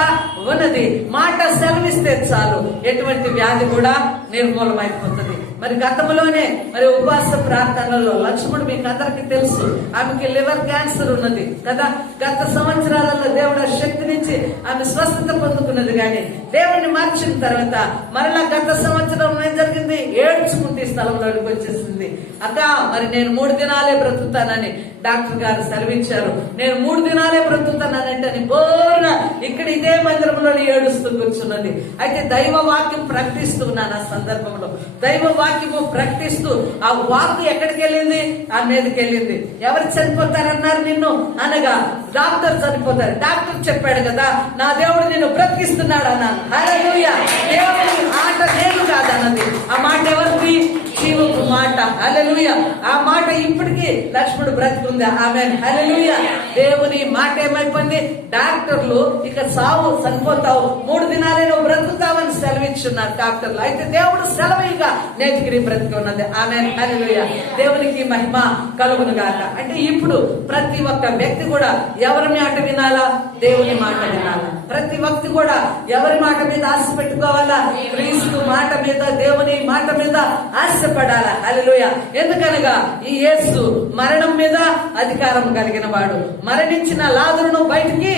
ఉన్నది. మాట సెలవిస్తే చాలు, ఎటువంటి వ్యాధి కూడా నిర్మూలమైపోతుంది. మరి గతంలోనే ఉపవాస ప్రార్థనలో లక్ష్మణుడు మీకు అందరికి తెలుసు, ఆమెకి లివర్ క్యాన్సర్ ఉన్నది కదా. గత సంవత్సరాలలో దేవుడు శక్తినిచ్చి ఆమె స్వస్థత పొందుకున్నది. కానీ దేవుడిని మార్చిన తర్వాత మరలా గత సంవత్సరం ఏం జరిగింది? ఏడ్చుకుంటే ఈ స్థలంలోకి వచ్చేసింది. అక్క, మరి నేను 3 దినాలే బ్రతుకుతానని డాక్టర్ గారు సెలవిచ్చారు. నేను 3 దినాలే బ్రతుకుతానంటే బోర్న ఇక్కడ ఇదే మందిరంలో ఏడుస్తూ కూర్చున్నది. అయితే దైవ వాక్యం ప్రకటిస్తున్నాను. ఆ సందర్భంలో దైవ వాక్యము ప్రకటిస్తూ ఆ వాక్కు ఎక్కడికి వెళ్ళింది? ఆ మీదకి వెళ్ళింది. ఎవరు చనిపోతారన్నారు నిన్ను అనగా డాక్టర్ చనిపోతారు. డాక్టర్ చెప్పాడు కదా, నా దేవుడు నిన్ను బ్రతికిస్తున్నాడు అన్నాను. హల్లెలూయా. దేవుని మాట నేను కాదన్నది. ఆ మాట ఎవరిది? జీవపు మాట. హల్లెలూయా. ఆ మాట ఇప్పటికీ లక్ష్మణుడు బ్రతికుంది. ఆమేన్ హల్లెలూయా. దేవుని మాట ఏమైపోయింది? డాక్టర్లు ఇక సావు, చనిపోతావు, 3 దినాలే నువ్వు బ్రతుకుతావని సెలవిచ్చున్నారు డాక్టర్లు. అయితే దేవుడు సెలవుగా నేటికి బ్రతికి ఉన్నది. ఆమేన్ హల్లెలూయా. దేవునికి మహిమ కలుగును గాక. అంటే ఇప్పుడు ప్రతి ఒక్క వ్యక్తి కూడా ఎవరి మాట వినాలా? దేవుని మాట వినాలా. ప్రతి వ్యక్తి కూడా ఎవరి మాట మీద ఆశ పెట్టుకోవాలా? క్రీస్తు మాట మీద, దేవుని మాట మీద ఆశపడాలా. హల్లెలూయా. ఎందుకనగా ఈ యేసు మరణం మీద అధికారం కలిగిన వాడు. మరణించిన లాజరును బయటికి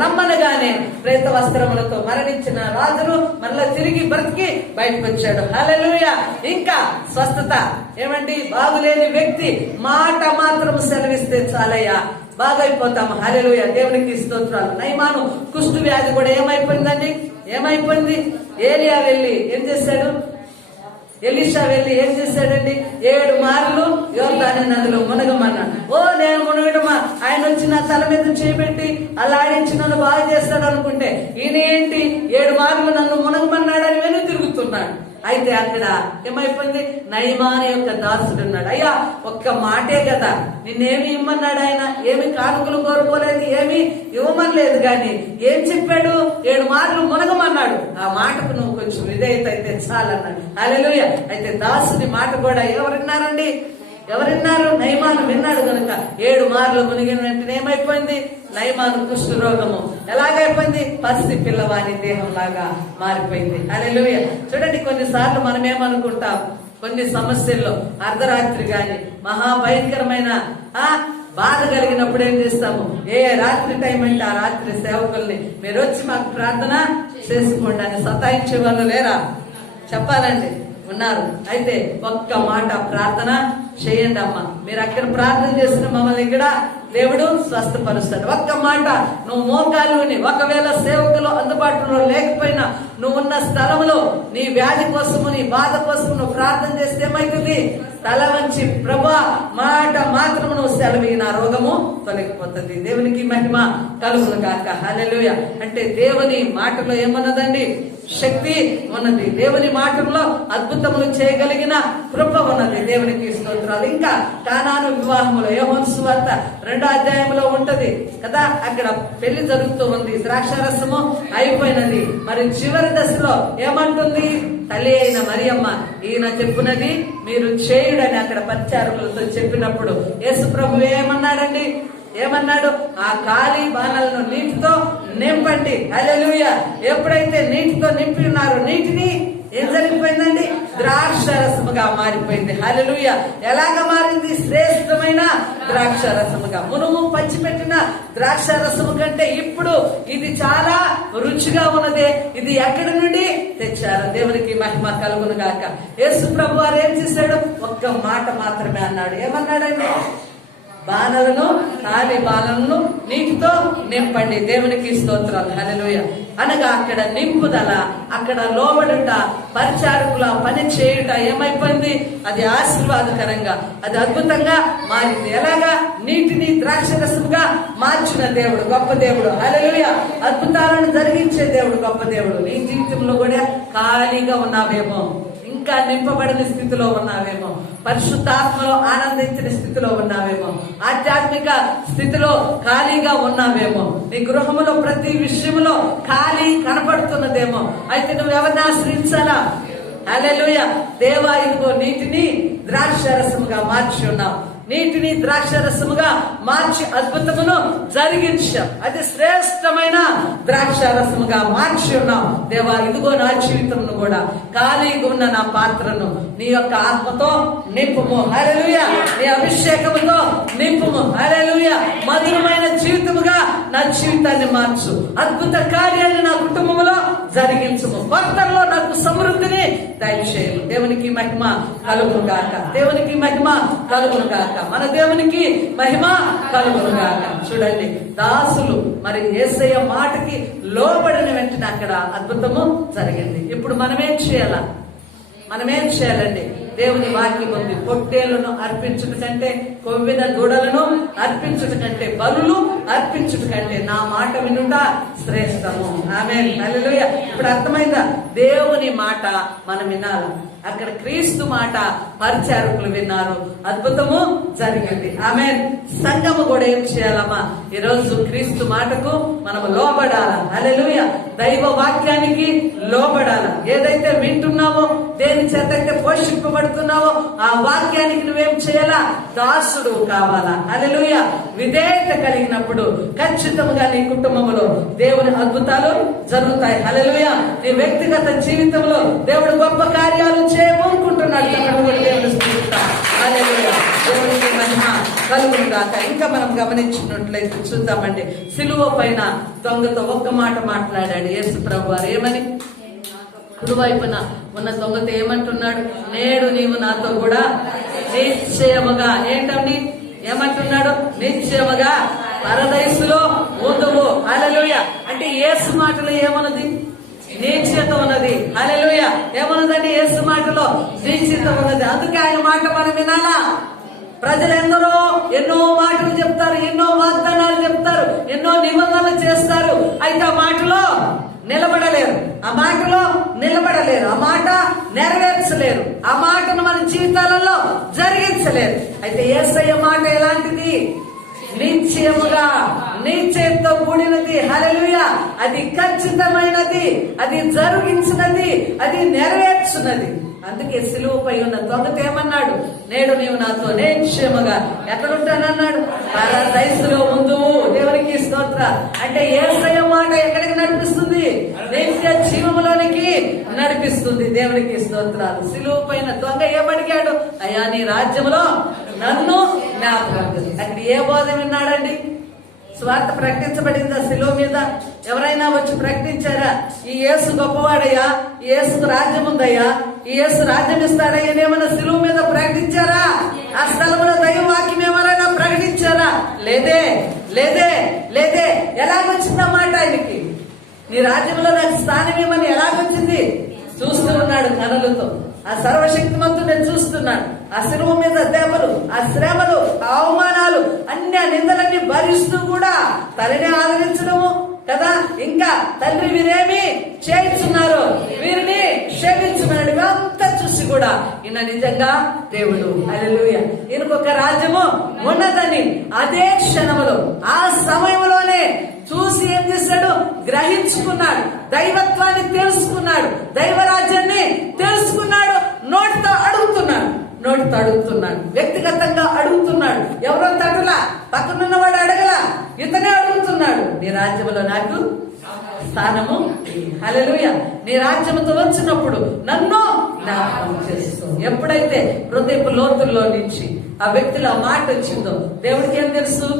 రమ్మనగానే ప్రేత వస్త్రములతో మరణించిన లాజరు మరలా తిరిగి బ్రతికి బయటకు వచ్చాడు. హల్లెలూయా. ఇంకా స్వస్థత. ఏమండి? బాగులేని వ్యక్తి మాట మాత్రం సెలవిస్తే చాలయ్యా, బాగైపోతాము. హల్లెలూయా. దేవునికి స్తోత్రాలు. నయమాను కుష్టు వ్యాధి కూడా ఏమైపోయిందండి? ఏమైపోయింది? ఏలియా వెళ్ళి ఏం చేశాడు? ఎలీషా వెళ్ళి ఏం చేశాడండి? 7 మార్లు యోర్దాను నదిలో మునగమన్నాడు. నేను మునగడమా? ఆయన వచ్చి నా తల మీద చేపెట్టి అలా ఆడించి నన్ను బాగా చేస్తాడు అనుకుంటే ఈయన ఏంటి 7 మార్లు నన్ను మునగమన్నాడని వెను తిరుగుతున్నాడు. అయితే అక్కడ ఏమైపోయింది? నయమాను యొక్క దాసుడు ఉన్నాడు. అయ్యా, ఒక్క మాటే కదా, నిన్నేమి ఇమ్మన్నాడు ఆయన? ఏమి కానుకలు కోరుకోలేదు, ఏమి ఇవ్వమనలేదు. గాని ఏం చెప్పాడు? 7 మార్లు మునగమన్నాడు. ఆ మాటకు నువ్వు కొంచెం విధేయత అయితే చాలన్నాడు. హల్లెలూయా. అయితే దాసుని మాట కూడా ఎవరున్నారండి? ఎవరున్నారు? నయమాను విన్నాడు కనుక 7 మార్లు మునిగిన వెంటనే ఏమైపోయింది? నయమాను కుష్ఠ రోగము ఎలాగైపోయింది? పసి పిల్లవాని దేహం లాగా మారిపోయింది. హల్లెలూయా. చూడండి, కొన్నిసార్లు మనం ఏమనుకుంటాం, కొన్ని సమస్యల్లో అర్ధరాత్రి గాని మహాభయంకరమైన బాధ కలిగినప్పుడు ఏం చేస్తాము? ఏ రాత్రి టైం అంటే ఆ రాత్రి సేవకుల్ని మీరు వచ్చి మాకు ప్రార్థన చేసుకోండి అని సతాయించే వాళ్ళు లేరా? చెప్పాలండి, ఉన్నారు. అయితే ఒక్క మాట ప్రార్థన చేయండి అమ్మా. మీరు అక్కడ ప్రార్థన చేసిన మమ్మల్ని ఇక్కడ దేవుడు స్వస్థపరుస్తాడు. ఒక్క మాట నువ్వు మోకాలుని, ఒకవేళ సేవకులు అందుబాటులో లేకపోయినా నువ్వున్న స్థలంలో నీ వ్యాధి కోసము, నీ బాధ కోసం నువ్వు ప్రార్థన చేస్తే ఏమైతుంది? తల వంచి ప్రభా మాట మాత్రము నువ్వు సెలవి, నా రోగము తొలగిపోతుంది. దేవునికి మహిమ కలుగును గాక. హల్లెలూయా. అంటే దేవుని మాటలో ఏమన్నదండి? శక్తి ఉన్నది. దేవుని మాటల్లో అద్భుతములు చేయగలిగిన కృప ఉన్నది. దేవునికి స్తోత్రాలు. ఇంకా కానాను వివాహములో యోహాను సువార్త 2వ అధ్యాయంలో ఉంటది కదా, అక్కడ పెళ్లి జరుగుతూ ఉంది, ద్రాక్షారసము అయిపోయినది. మరి చివరి దశలో ఏమంటుంది? తల్లి అయిన మరియమ్మ ఈయన చెప్పునది మీరు చేయుడని అక్కడ పరిచారకులతో చెప్పినప్పుడు యేసు ప్రభు ఏమన్నాడండి? ఏమన్నాడు? ఆ ఖాళీ బాణలను నీటితో నింపండి. హల్లెలూయా. ఎప్పుడైతే నీటితో నింపి ఉన్నారో నీటిని ఏం జరిగిపోయిందండి? ద్రాక్షరసముగా మారిపోయింది. హల్లెలూయా. ఎలాగా మారింది? శ్రేష్టమైన ద్రాక్షరసముగా. మునుము పంచిపెట్టిన ద్రాక్షరసము కంటే ఇప్పుడు ఇది చాలా రుచిగా ఉన్నదే. ఇది ఎక్కడి నుండి తెచ్చారు? దేవునికి మహిమ కలుగును గాక. యేసు ప్రభు వారు ఏం చేశాడు? ఒక్క మాట మాత్రమే అన్నాడు. ఏమన్నాడండి? బాణలను, ఖాళీ బాణలను నీటితో నింపండి. దేవునికి స్తోత్రాలు. హల్లెలూయా. అనగా అక్కడ నింపుదల, అక్కడ లోబడుట, పరిచారకుల పని చేయుట ఏమైపోయింది? అది ఆశీర్వాదకరంగా, అది అద్భుతంగా మారింది. ఎలాగా? నీటిని ద్రాక్షరసముగా మార్చిన దేవుడు గొప్ప దేవుడు. హల్లెలూయా. అద్భుతాలను జరిగించే దేవుడు గొప్ప దేవుడు. నీ జీవితంలో కూడా ఖాళీగా ఉన్నావేమో, ఇంకా నింపబడిన స్థితిలో ఉన్నావేమో, పరిశుద్ధాత్మలో ఆనందించిన స్థితిలో ఉన్నావేమో, ఆధ్యాత్మిక స్థితిలో ఖాళీగా ఉన్నావేమో, నీ గృహంలో ప్రతి విషయంలో ఖాళీ కనపడుతున్నదేమో. అయితే నువ్వు ఎవరిని ఆశ్రయించాలా? హల్లెలూయా. దేవా ఇదిగో నీటిని ద్రాక్షరసముగా మార్చి ఉన్నావు, నీటిని ద్రాక్షరసముగా మార్చి అద్భుతమును జరిగించాం. అది శ్రేష్టమైన ద్రాక్షరసముగా మార్చి ఉన్నాం. దేవా ఇదిగో నా జీవితమును కూడా ఖాళీగా ఉన్న నా పాత్రను నీ యొక్క ఆత్మతో నింపుము. హల్లెలూయా. నీ అభిషేకముతో నింపుము. హల్లెలూయా. మధురమైన జీవితముగా నా జీవితాన్ని మార్చు. అద్భుత కార్యాలను నా కుటుంబంలో జరిగించుము. భక్తుల్లో నాకు సమృద్ధిని దయచేయము. దేవునికి మహిమ కలుగును గాక. దేవునికి మహిమ కలుగును గాక. మన దేవునికి మహిమ కలుగును గాక. చూడండి, దాసులు మరి యేసయ్య మాటకి లోబడిన వెంటనే అక్కడ అద్భుతము జరిగింది. ఇప్పుడు మనమేం చేయాలా? మనమేం చేయాలండి? దేవుని వాక్యం ఉంది, పొట్టేళ్లను అర్పించుట కంటే, కొవ్విన దూడలను అర్పించుట కంటే, బలులు అర్పించుట కంటే నా మాట వినుట శ్రేష్టము. ఆమేన్. హల్లెలూయా. ఇప్పుడు అర్థమైందా? దేవుని మాట మనం వినాలి. అక్కడ క్రీస్తు మాట పరిచారకులు విన్నారు, అద్భుతము జరిగింది. ఆమేన్. సంఘము కూడా ఏం చేయాలమ్మా? ఈరోజు క్రీస్తు మాటకు మనం లోబడాల. హల్లెలూయా. దైవ వాక్యానికి లోబడాల. ఏదైతే వింటున్నావో, దేని చేతైతే పోషింపబడుతున్నావో ఆ వాక్యానికి నువ్వేం చేయాలా? దాసుడు కావాలా. హల్లెలూయా. విధేయత కలిగినప్పుడు ఖచ్చితంగా నీ కుటుంబంలో దేవుని అద్భుతాలు జరుగుతాయి. హల్లెలూయా. నీ వ్యక్తిగత జీవితంలో దేవుడు గొప్ప కార్యాలు చేయబోనుకుంటున్నాడు. దేవుని స్తుతిస్తాం. హల్లెలూయా. దేవునికి మహిమ కలుగును గాక. ఇంకా మనం గమనించినట్లయితే చూద్దామండి, సిలువ పైన దొంగతో ఒక్క మాట మాట్లాడాడు యేసు ప్రభు వారు. ఏమని? కుడివైపున ఉన్న దొంగతో ఏమంటున్నాడు? నేడు నీవు నాతో కూడా నిశ్చయముగా, ఏంటండి ఏమంటున్నాడు? నిశ్చయముగా పరదైసులో ఉందువు. హల్లెలూయా. అంటే యేసు మాటలో ఏమన్నది? నిశ్చయత ఉన్నది. హల్లెలూయా. ఏమన్నదండి? యేసు మాటలో నిశ్చయత ఉన్నది. అందుకే ఆయన మాట మనం వినాలా? ప్రజలందరూ ఎన్నో మాటలు చెప్తారు, ఎన్నో వాగ్దానాలు చెప్తారు, ఎన్నో నిబంధనలు చేస్తారు. అయితే ఆ మాటలో నిలబడలేరు, ఆ మాటలో నిలబడలేరు, ఆ మాట నెరవేర్చలేరు, ఆ మాటను మన జీవితాలలో జరిగించలేరు. అయితే యేసయ్య మాట ఎలాంటిది? నిశ్చయముగా, నిశ్చయంతో కూడినది. హల్లెలూయా. అది ఖచ్చితమైనది, అది జరిగించినది, అది నెరవేర్చున్నది. అందుకే సిలువపై ఉన్న దొంగతో ఏమన్నాడు? నేడు నీవు నాతో నిశ్చయముగా ఎక్కడుంటానన్నాడు? పరదైసులో ముందు. దేవునికి స్తోత్ర. అంటే యేసయ్య మాట ఎక్కడికి నడిపిస్తుంది? నిత్య జీవములోనికి నడిపిస్తుంది. దేవునికి స్తోత్రాలు. సిలువ పైన దొంగ ఏమడిగాడు? అయ్యా నీ రాజ్యంలో నన్ను జ్ఞాపకం. అక్కడ ఏ బోధ విన్నాడండి? స్వార్థ ప్రకటించబడిందా శిలువ మీద? ఎవరైనా వచ్చి ప్రకటించారా? ఈ యేసు గొప్పవాడయ్యా, ఈ యేసుకు రాజ్యం ఉందయ్యా, ఈ యేసు రాజ్యం ఇస్తాడయ్యా ఏమైనా శిలువ మీద ప్రకటించారా? ఆ స్థలంలో దైవ వాక్యం ఎవరైనా ప్రకటించారా? లేదు. లేదే లేదే లేదే. ఎలాగొచ్చిందన్నమాట ఆయనకి? నీ రాజ్యంలో నాకు స్థానం ఏమని ఎలాగొచ్చింది? చూస్తూ ఉన్నాడు కనులతో. ఆ సర్వశక్తిమంతుడు చూస్తున్నాడు. ఆ శిలువ మీద దెబ్బలు, ఆ శ్రమలు, ఆ అవమానాలు, అన్ని ఆ నిందలన్నీ భరిస్తూ కూడా తల్లిని ఆదరించడము కదా. ఇంకా తండ్రి వీరేమి చేయించున్నారు, వీరిని క్షమించున్నాడు. అంతా చూసి కూడా ఈయన నిజంగా దేవుడు. హల్లెలూయా. ఈయనకొక రాజ్యము ఉన్నదని అదే క్షణంలో, ఆ సమయంలోనే చూసి ఏం చేశాడు? గ్రహించుకున్నాడు. దైవత్వాన్ని తెలుసుకున్నాడు, దైవరాజ్యాన్ని తెలుసుకున్నాడు. నోటితో అడుగుతున్నాడు, వ్యక్తిగతంగా అడుగుతున్నాడు. ఎవరో తటులా, పక్కనున్నవాడు అడగలా, ఇతనే అడుగుతున్నాడు. నీ రాజ్యంలో నాకు స్థానము. హల్లెలూయా. నీ రాజ్యముతో వచ్చినప్పుడు నన్ను జ్ఞాపకం చేసుకో. ఎప్పుడైతే హృదయపు లోతుల్లో నుంచి ఆ వ్యక్తిలో ఆ మాట వచ్చిందో, దేవుడికి ఏం తెలుసు?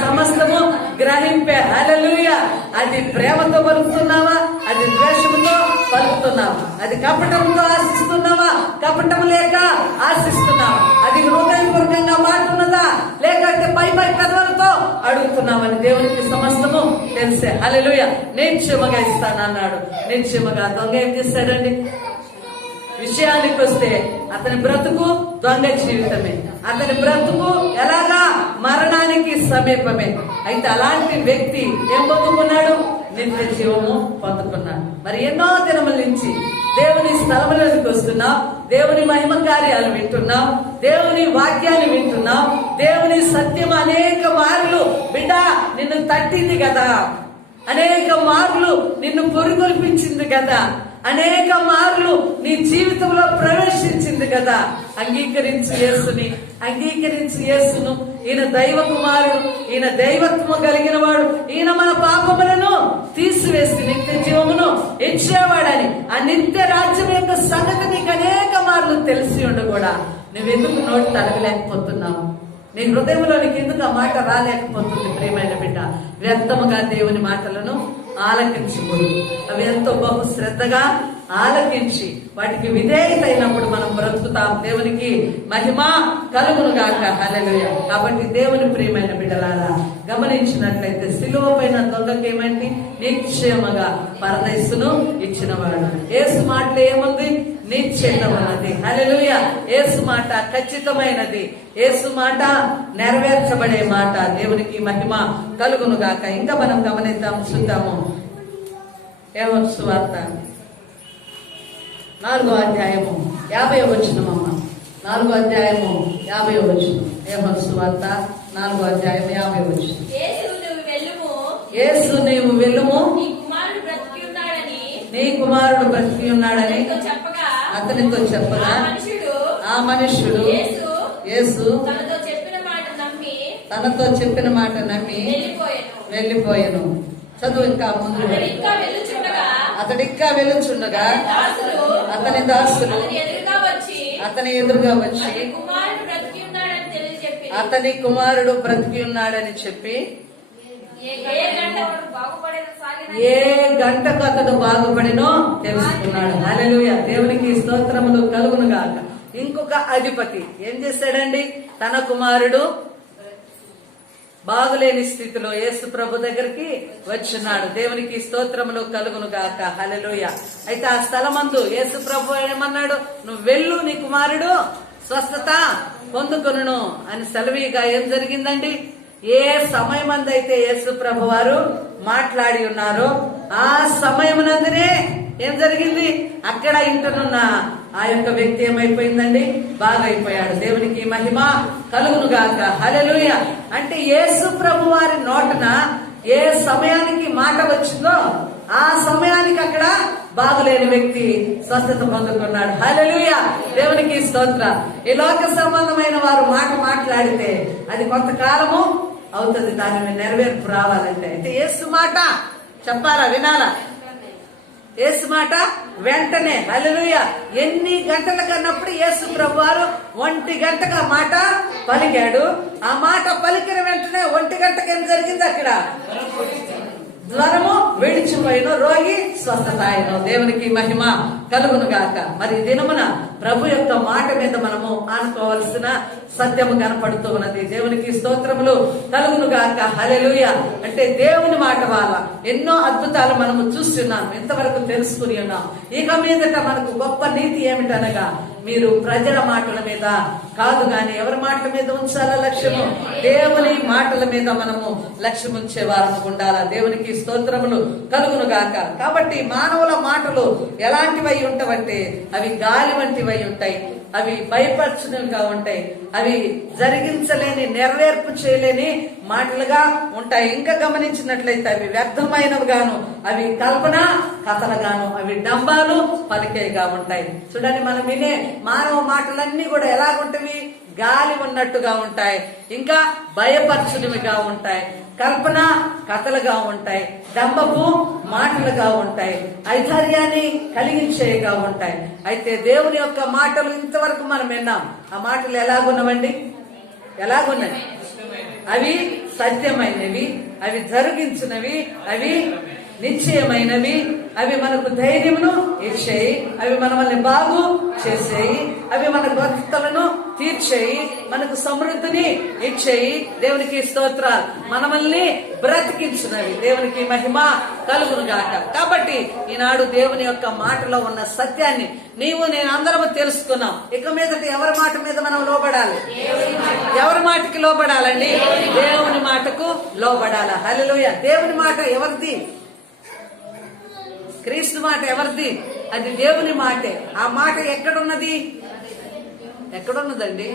సమస్తము గ్రహింపే. హల్లెలూయా. అది ప్రేమతో పలుకుతున్నావా? అది ద్వేషంతో పలుకుతున్నావా? అది కపటంతో ఆశిస్తున్నావా? కపటం లేక ఆశిస్తున్నావా? అది హృదయపూర్వకంగా మాట్లాడుతున్నదా? లేకపోతే పై కథలతో అడుగుతున్నామని దేవునికి సమస్తము తెలిసే. హల్లెలూయా. నిశ్చయముగా ఇస్తానన్నాడు. నిశ్చయముగా. దొంగ ఏం చేశాడండి? విషయానికి వస్తే అతని బ్రతుకు దొంగ జీవితమే. అతని బ్రతుకు ఎలాగా? మరణానికి సమీపమే. అయితే అలాంటి వ్యక్తి ఏం పొందుకున్నాడు? నిత్య జీవము పొందుకున్నాడు. మరి ఎన్నో దినముల నుంచి దేవుని స్థలములోకి వస్తున్నాం, దేవుని మహిమ కార్యాలు వింటున్నాం, దేవుని వాక్యాన్ని వింటున్నాం, దేవుని సత్యం అనేక మార్లు బిడ్డ నిన్ను తట్టింది కదా, అనేక మార్లు నిన్ను పొరిగొల్పించింది కదా, అనేక మార్లు నీ జీవితంలో ప్రవేశించింది కదా. అంగీకరించి యేసును. ఈయన దైవ కుమారుడు, ఈయన దైవత్వము కలిగిన వాడు, ఈయన మన పాపములను తీసివేసి నిత్య జీవమును ఇచ్చేవాడని ఆ నిత్య రాజ్యం యొక్క సంగతి నీకు అనేక మార్లు తెలిసి ఉండి కూడా నువ్వెందుకు నోటి తడగలేకపోతున్నావు? నీ హృదయంలోనికి ఎందుకు ఆ మాట రాలేకపోతుంది? ప్రియమైన బిడ్డ, వ్యర్థముగా దేవుని మాటలను ఆలకించకూడదు. అవి ఎంతో బహు శ్రద్ధగా ఆలకించి వాటికి విధేయత అయినప్పుడు మనం బ్రతుకుతాం. దేవునికి మహిమ కలుగును గాక. హల్లెలూయా. కాబట్టి దేవుని ప్రియమైన బిడ్డలారా, గమనించినట్లయితే సిలువ పైన దొంగకి ఏమండి? నిశ్చయముగా పరదేశును ఇచ్చినవాడు. యేసు మాటలు ఏముంది? నిశ్చయమైనది. హల్లెలూయా. యేసు మాట ఖచ్చితమైనది. యేసు మాట నెరవేర్చబడే మాట. దేవునికి మహిమ కలుగును గాక. ఇంకా మనం గమనిద్దాం, చూద్దాము. యోహాను సువార్త 4వ అధ్యాయము 50వ వచనమమ్మ. 4వ అధ్యాయము 50వ వచనం. యోహాను సువార్త 4వ అధ్యాయం 50వ వచనం. యేసు నీవు వెళ్ళుము, నీ కుమారుడు బ్రతికి ఉన్నాడని అతనితో చెప్పగా ఆ మనుష్యుడు యేసు తనతో చెప్పిన మాట నమ్మి వెళ్ళిపోయాను. చదువు ఇంకా ముందు. అతడు ఇంకా వెళ్ళుచుండగా అతని దాసులు అతని ఎదురుగా వచ్చి అతని కుమారుడు బ్రతికి ఉన్నాడని చెప్పి ఏ గంటకు అతడు బాగుపడినో తెలుసుకున్నాడు. హల్లెలూయా. దేవునికి స్తోత్రములు కలుగును గాక. ఇంకొక అధిపతి ఏం చేశాడండి? తన కుమారుడు బాగులేని స్థితిలో యేసు ప్రభు దగ్గరికి వచ్చినాడు. దేవునికి స్తోత్రములు కలుగును గాక. హల్లెలూయా. అయితే ఆ స్థలమందు యేసు ప్రభు ఏమన్నాడు? నువ్వు వెళ్ళు, నీ కుమారుడు స్వస్థత పొందుకొనును అని సెలవీగా ఏం జరిగిందండి? ఏ సమయమందైతే యేసు ప్రభు వారు మాట్లాడి ఉన్నారో ఆ సమయమునందునే ఏం జరిగింది? అక్కడ ఇంటనున్న ఆ యొక్క వ్యక్తి ఏమైపోయిందండి? బాగైపోయాడు. దేవునికి మహిమ కలుగును గాక. హల్లెలూయా. అంటే యేసు ప్రభు వారి నోటన ఏ సమయానికి మాట వచ్చిందో ఆ సమయానికి అక్కడ బాగులేని వ్యక్తి స్వస్థత పొందుకున్నాడు. హల్లెలూయా. దేవునికి స్తోత్రం. ఈ లోక సంబంధమైన వారు మాట్లాడితే అది కొంతకాలము అవుతుంది, దాని నెరవేర్పు రావాలంటే. అయితే యేసు మాట చెప్పాలా, వినాలా? యేసు మాట వెంటనే. హల్లెలూయా. ఎన్ని గంటలకు అన్నప్పుడు యేసు ప్రభువారు 1 గంటగా మాట పలికాడు. ఆ మాట పలికిన వెంటనే 1 గంటకి ఏం జరిగింది? అక్కడ జ్వరము విడిచిపోయిన, రోగి స్వస్థత అయిన. దేవునికి మహిమ కలుగును గాక. మరి ఈ దినమున ప్రభు యొక్క మాట మీద మనము ఆనుకోవాల్సిన సత్యము కనపడుతూ ఉన్నది. దేవునికి స్తోత్రములు కలుగును గాక. హల్లెలూయా. అంటే దేవుని మాట వల్ల ఎన్నో అద్భుతాలు మనము చూస్తున్నాం, ఇంతవరకు తెలుసుకుని ఉన్నాం. ఇక మీదట మనకు గొప్ప నీతి ఏమిటనగా, మీరు ప్రజల మాటల మీద కాదు గాని ఎవరి మాటల మీద ఉంచాలా లక్ష్యము? దేవుని మాటల మీద మనము లక్ష్యం ఉంచే వారము ఉండాలా. దేవునికి స్తోత్రములు కలుగును గాక. కాబట్టి మానవుల మాటలు ఎలాంటివై ఉంటావంటే అవి గాలి వంటివై ఉంటాయి, అవి భయపరచునివిగా ఉంటాయి, అవి జరిగించలేని, నెరవేర్పు చేయలేని మాటలుగా ఉంటాయి. ఇంకా గమనించినట్లయితే అవి వ్యర్థమైనవిగాను, అవి కల్పన కథలుగాను, అవి డంబాలు పలికేగా ఉంటాయి. చూడండి, మనం వినే మానవ మాటలన్నీ కూడా ఎలాగుంటవి? గాలి ఉన్నట్టుగా ఉంటాయి, ఇంకా భయపరచునివిగా ఉంటాయి, కల్పన కథలుగా ఉంటాయి, డంబపు మాటలుగా ఉంటాయి, ఐశ్వర్యాన్ని కలిగించేగా ఉంటాయి. అయితే దేవుని యొక్క మాటలు ఇంతవరకు మనం విన్నాం. ఆ మాటలు ఎలాగున్నవండి? ఎలాగున్నాయి? అవి సత్యమైనవి, అవి జరిగించినవి, అవి నిశ్చయమైనవి, అవి మనకు ధైర్యమును ఇచ్చేయి, అవి మనల్ని బాగు చేసేయి, అవి మన కొరతలను తీర్చేయి, మనకు సమృద్ధిని ఇచ్చేయి. దేవునికి స్తోత్రాలు. మనల్ని బ్రతికించినవి. దేవునికి మహిమ కలుగును గాక. కాబట్టి ఈనాడు దేవుని యొక్క మాటలో ఉన్న సత్యాన్ని నీవు నేను అందరము తెలుసుకున్నాం. ఇక మీదట ఎవరి మాట మీద మనం లోబడాలి? ఎవరి మాటకి లోబడాలండి? దేవుని మాటకు లోబడాలి. హల్లెలూయా. దేవుని మాట ఎవరిది? క్రీస్తు మాట ఎవరిది? అది దేవుని మాటే. ఆ మాట ఎక్కడున్నది? ఎక్కడున్నదండి?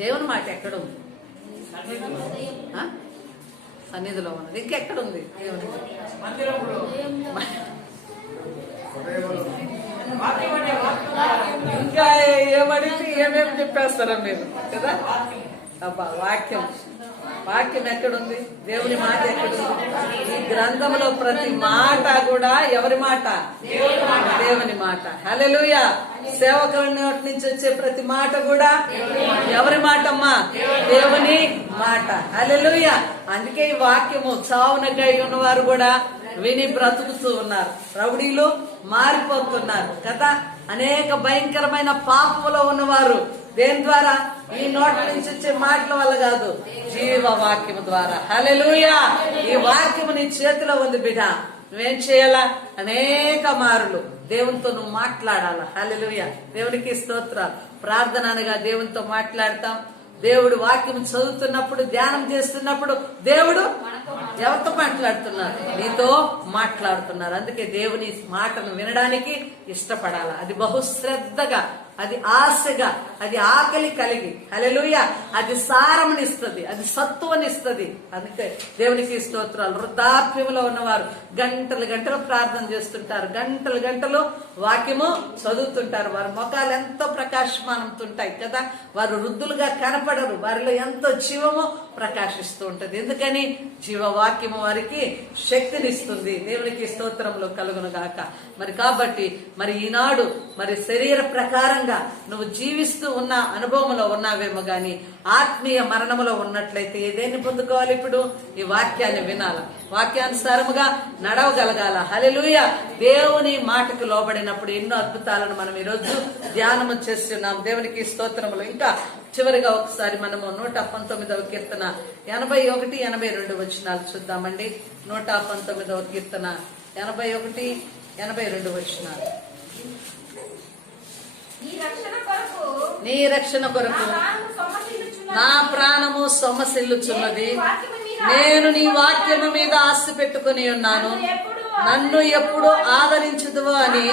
దేవుని మాట ఎక్కడుంది? సన్నిధిలో ఉన్నది. ఇంకెక్కడుంది? దేవుని ఇంకా ఏమడితే ఏమేమి చెప్పేస్తారా మీరు కదా? అబ్బా, వాక్యం ఎక్కడుంది? దేవుని మాట ఎక్కడుంది? ఈ గ్రంథంలో ప్రతి మాట కూడా ఎవరి మాట? దేవుని మాట. హల్లెలూయా. సేవకుల నోటి నుంచి వచ్చే ప్రతి మాట కూడా ఎవరి మాటమ్మా? దేవుని మాట. హల్లెలూయా. అందుకే ఈ వాక్యము చావునకై ఉన్నవారు కూడా విని బ్రతుకుతూ ఉన్నారు, రౌడీలు మారిపోతున్నారు కదా. అనేక భయంకరమైన పాపములో ఉన్నవారు దేని ద్వారా? ఈ నోటి నుంచి వచ్చే మాటల వల్ల కాదు, జీవ వాక్యము ద్వారా. హల్లెలూయా. ఈ వాక్యము నీ చేతిలో ఉంది బిడ్డ. నువ్వేం చేయాలా? అనేక మారులు దేవునితో నువ్వు మాట్లాడాలా. హల్లెలూయా. దేవునికి స్తోత్రాలు. ప్రార్థన అనగా దేవునితో మాట్లాడతాం. దేవుడు వాక్యం చదువుతున్నప్పుడు, ధ్యానం చేస్తున్నప్పుడు దేవుడు ఎవరితో మాట్లాడుతున్నారు? నీతో మాట్లాడుతున్నారు. అందుకే దేవుని మాటను వినడానికి ఇష్టపడాలా. అది బహుశ్రద్ధగా, అది ఆశగా, అది ఆకలి కలిగి. హల్లెలూయా. అది సారమునిస్తుంది, అది సత్తువనిస్తుంది. అందుకే దేవునికి స్తోత్రాలు. వృద్ధాప్యంలో ఉన్నవారు గంటలు గంటలు ప్రార్థన చేస్తుంటారు, గంటలు గంటలు వాక్యము చదువుతుంటారు. వారి ముఖాలు ఎంతో ప్రకాశమానంతుంటాయి కదా. వారు వృద్ధులుగా కనపడరు, వారిలో ఎంతో జీవము ప్రకాశిస్తూ ఉంటది. ఎందుకని? జీవవాక్యము వారికి శక్తినిస్తుంది. దేవునికి స్తోత్రములు కలుగును గాక. మరి కాబట్టి మరి ఈనాడు మరి శరీర ప్రకారంగా నువ్వు జీవిస్తూ ఉన్న అనుభవంలో ఉన్నావేమో గాని ఆత్మీయ మరణములో ఉన్నట్లయితే ఏదేన్ని పొందుకోవాలి? ఇప్పుడు ఈ వాక్యాన్ని వినాల, వాక్యానుసారముగా నడవగలగాల. హల్లెలూయా. దేవుని మాటకు లోబడినప్పుడు ఎన్నో అద్భుతాలను మనం ఈరోజు ధ్యానము చేస్తున్నాం. దేవునికి స్తోత్రములు. ఇంకా చివరిగా ఒకసారి మనము 119వ కీర్తన 81, 82 వచనాలు చూద్దామండి. 119వ కీర్తన 81, 82 వచనాలు. నీ రక్షణ కొరకు నా ప్రాణము సొమ్మసిల్లుచున్నది. నేను నీ వాక్యము మీద ఆశ పెట్టుకుని ఉన్నాను. నన్ను ఎప్పుడు ఆదరించుదువో అని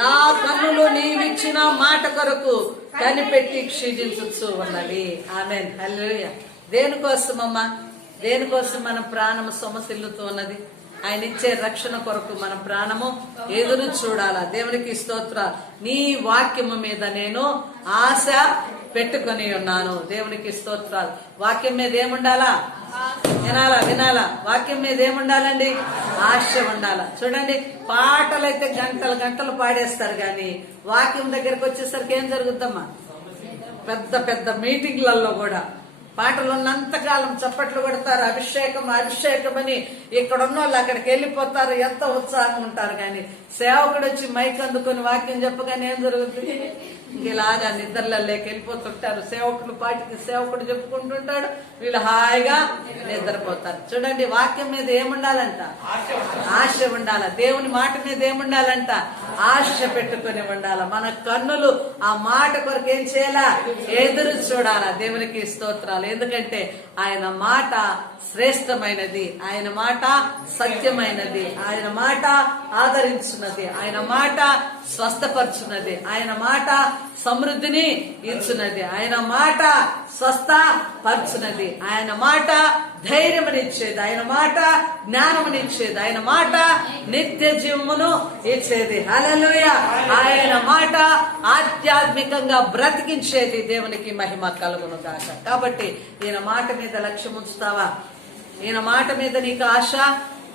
నా కన్నులు నీవిచ్చిన మాట కొరకు కనిపెట్టి క్షీణించు ఉన్నది. ఆమేన్. హల్లెలూయా. దేనికోసమమ్మా? దేనికోసం మన ప్రాణము సొమ్మసిల్లుతూ ఉన్నది? ఆయన ఇచ్చే రక్షణ కొరకు మన ప్రాణము ఎదురు చూడాలా. దేవునికి స్తోత్ర. నీ వాక్యము మీద నేను ఆశ పెట్టుకుని ఉన్నాను. దేవునికి స్తోత్రాలు. వాక్యం మీద ఏముండాలా? వినాలా. వాక్యం మీద ఏముండాలండి? ఆశ ఉండాలా. చూడండి, పాటలైతే గంటలు గంటలు పాడేస్తారు గాని వాక్యం దగ్గరకు వచ్చేసరికి ఏం జరుగుద్దమ్మా? పెద్ద పెద్ద మీటింగ్లలో కూడా పాటలు ఉన్నంతకాలం చప్పట్లు కొడతారు, అభిషేకం అభిషేకం అని. ఇక్కడ ఉన్న వాళ్ళు అక్కడికి వెళ్ళిపోతారు, ఎంత ఉత్సాహంగా ఉంటారు. కానీ సేవకుడు వచ్చి మైక్ అందుకొని వాక్యం చెప్పగానే ఏం జరుగుతుంది? ఇలాగా నిద్రలలోకి వెళ్ళిపోతుంటారు. సేవకుడు పాటికి సేవకుడు చెప్పుకుంటుంటాడు, వీళ్ళు హాయిగా నిద్రపోతారు. చూడండి, వాక్యం మీద ఏముండాలంట? ఆశ ఉండాల. దేవుని మాట మీద ఏముండాలంట? ఆశ పెట్టుకుని ఉండాల. మన కన్నులు ఆ మాట కొరకు ఏం చేయాలా? ఎదురు చూడాలా. దేవునికి స్తోత్రాలు. ఎందుకంటే ఆయన మాట శ్రేష్టమైనది, ఆయన మాట సత్యమైనది, ఆయన మాట ఆదరించున్నది, ఆయన మాట స్వస్థపరచున్నది, ఆయన మాట సమృద్ధిని ఇచ్చున్నది, ఆయన మాట స్వస్థపరచున్నది, ఆయన మాట ధైర్యమునిచ్చేది, ఆయన మాట జ్ఞానమునిచ్చేది, ఆయన మాట నిత్య జీవమును ఇచ్చేది. హల్లెలూయా. ఆయన మాట ఆధ్యాత్మికంగా బ్రతికించేది. దేవునికి మహిమ కలుగును గాక. కాబట్టి ఈయన మాట మీద లక్ష్యం ఉంచుతావా? ఈయన మాట మీద నీకు ఆశ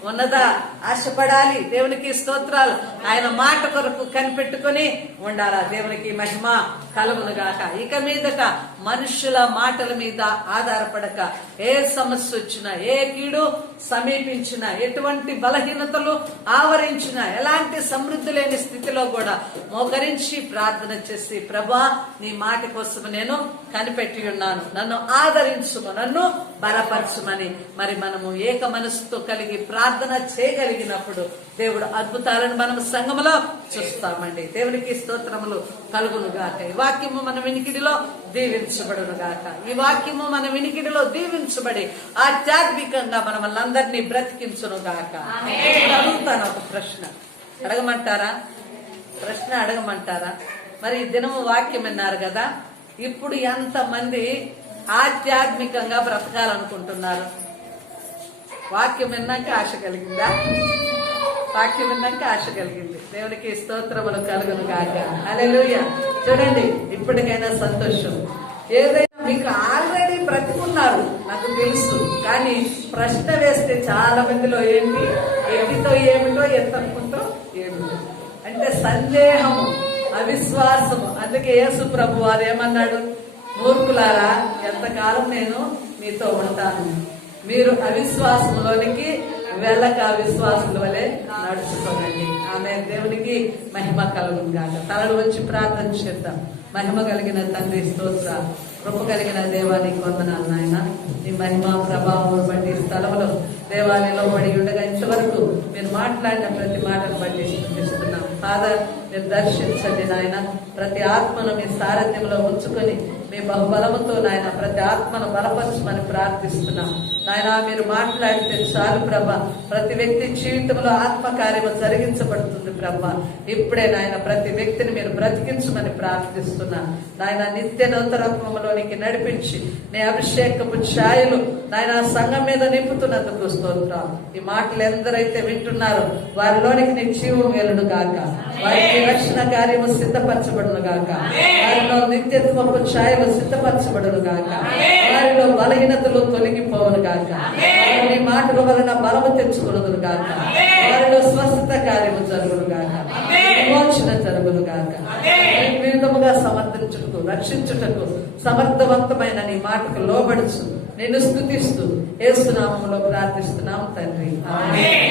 ఉన్నదా? ఆశపడాలి. దేవునికి స్తోత్రాలు. ఆయన మాట కొరకు కనిపెట్టుకుని ఉండాలా. దేవునికి మహిమ కలుగును గాక. ఇక మీదట మనుషుల మాటల మీద ఆధారపడక, ఏ సమస్య వచ్చినా, ఏ కీడు సమీపించినా, ఎటువంటి బలహీనతలు ఆవరించినా, ఎలాంటి సమృద్ధి లేని స్థితిలో కూడా మోకరించి ప్రార్థన చేసి, ప్రభా నీ మాట కోసం నేను కనిపెట్టి ఉన్నాను, నన్ను ఆదరించుము, నన్ను బలపరచుమని మరి మనము ఏక మనసుతో కలిగి ప్రార్థన చేయగలిగినప్పుడు దేవుడు అద్భుతాలను మనం సంఘములో చూస్తామండి. దేవునికి స్తోత్రములు కలుగును గాక. ఈ వాక్యము మన వినికిడిలో దీవించబడును గాక. ఈ వాక్యము మన వినికిడిలో దీవించబడి ఆధ్యాత్మికంగా మనల్ని బ్రతికించును గాక. అడుగుతాను ఒక ప్రశ్న, అడగమంటారా? ప్రశ్న అడగమంటారా? మరి ఈ దినము వాక్యం విన్నారు కదా, ఇప్పుడు ఎంతమంది ఆధ్యాత్మికంగా బ్రతకాలనుకుంటున్నారు? వాక్యం విన్నాక ఆశ కలిగిందా? వాక్యం విన్నాక ఆశ కలిగింది. దేవునికి స్తోత్రములు కలుగును గాక. హల్లెలూయా. చూడండి, ఇప్పటికైనా సంతోషం. ఏదైనా మీకు ఆల్రెడీ బ్రతికున్నారు నాకు తెలుసు, కానీ ప్రశ్న వేస్తే చాలా మందిలో ఏంటి, ఎట్టితో ఏమిటో, ఎత్తనుకుంటో ఏమిటో అంటే సందేహము, అవిశ్వాసము. అందుకే యేసు ప్రభు వారు ఏమన్నాడు? మూర్ఖులారా, ఎంతకాలం నేను మీతో ఉంటాను, మీరు అవిశ్వాసంలోనికి వెళ్ళక విశ్వాసుల వలె నడుచుకోనండి. ఆమె దేవునికి మహిమ కలుగును గాక. తలలు వచ్చి ప్రార్థన చేద్దాం. మహిమ కలిగిన తండ్రి స్తోత్ర, కృప కలిగిన దేవానికి వందనాలు నాయన. నీ మహిమ ప్రభావం బట్టి స్థలంలో దేవాలయంలో పడి ఉండగా ఇంతవరకు మీరు మాట్లాడిన ప్రతి మాటను బట్టి స్థుతిస్తున్నాం. ఫాదర్, మీరు దర్శించండి నాయన. ప్రతి ఆత్మను మీ సారథ్యంలో ఉంచుకొని మీ బహుబలముతో నాయన ప్రతి ఆత్మను బలపరచమని ప్రార్థిస్తున్నాం నాయన. మీరు మాట్లాడితే చాలు ప్రభా, ప్రతి వ్యక్తి జీవితంలో ఆత్మకార్యము జరిగించబడుతుంది ప్రభా. ఇప్పుడే నాయన ప్రతి వ్యక్తిని మీరు బ్రతికించమని ప్రార్థిస్తున్నా నాయన. నిత్య నూతనత్వంలోనికి నడిపించి నీ అభిషేకపు ఛాయలు నాయన సంఘం మీద నింపుతున్నందుకు స్తోత్రం. ఈ మాటలు ఎందరైతే వింటున్నారో వారిలోనికి నీ జీవం వేలును గాక, వారికి రక్షణ కార్యము సిద్ధపరచబడును గాక, వారిలో నిత్యత్వపు ఛాయలు సిద్ధపరచబడును గాక, వారిలో బలహీనతలు తొలగిపోవును గాక, వారి మాటల వలన బలము తెచ్చుకును గాక, వారిలో స్వస్థత కార్యము జరుగును గాక, విమోచన జరుగును గాక. విధముగా సమర్థించుటకు, రక్షించుటకు సమర్థవంతమైన నీ మాటకు లోబడుచు నిన్ను స్తుతిస్తూ యేసు నామములో ప్రార్థిస్తున్నాం తండ్రి. ఆమేన్.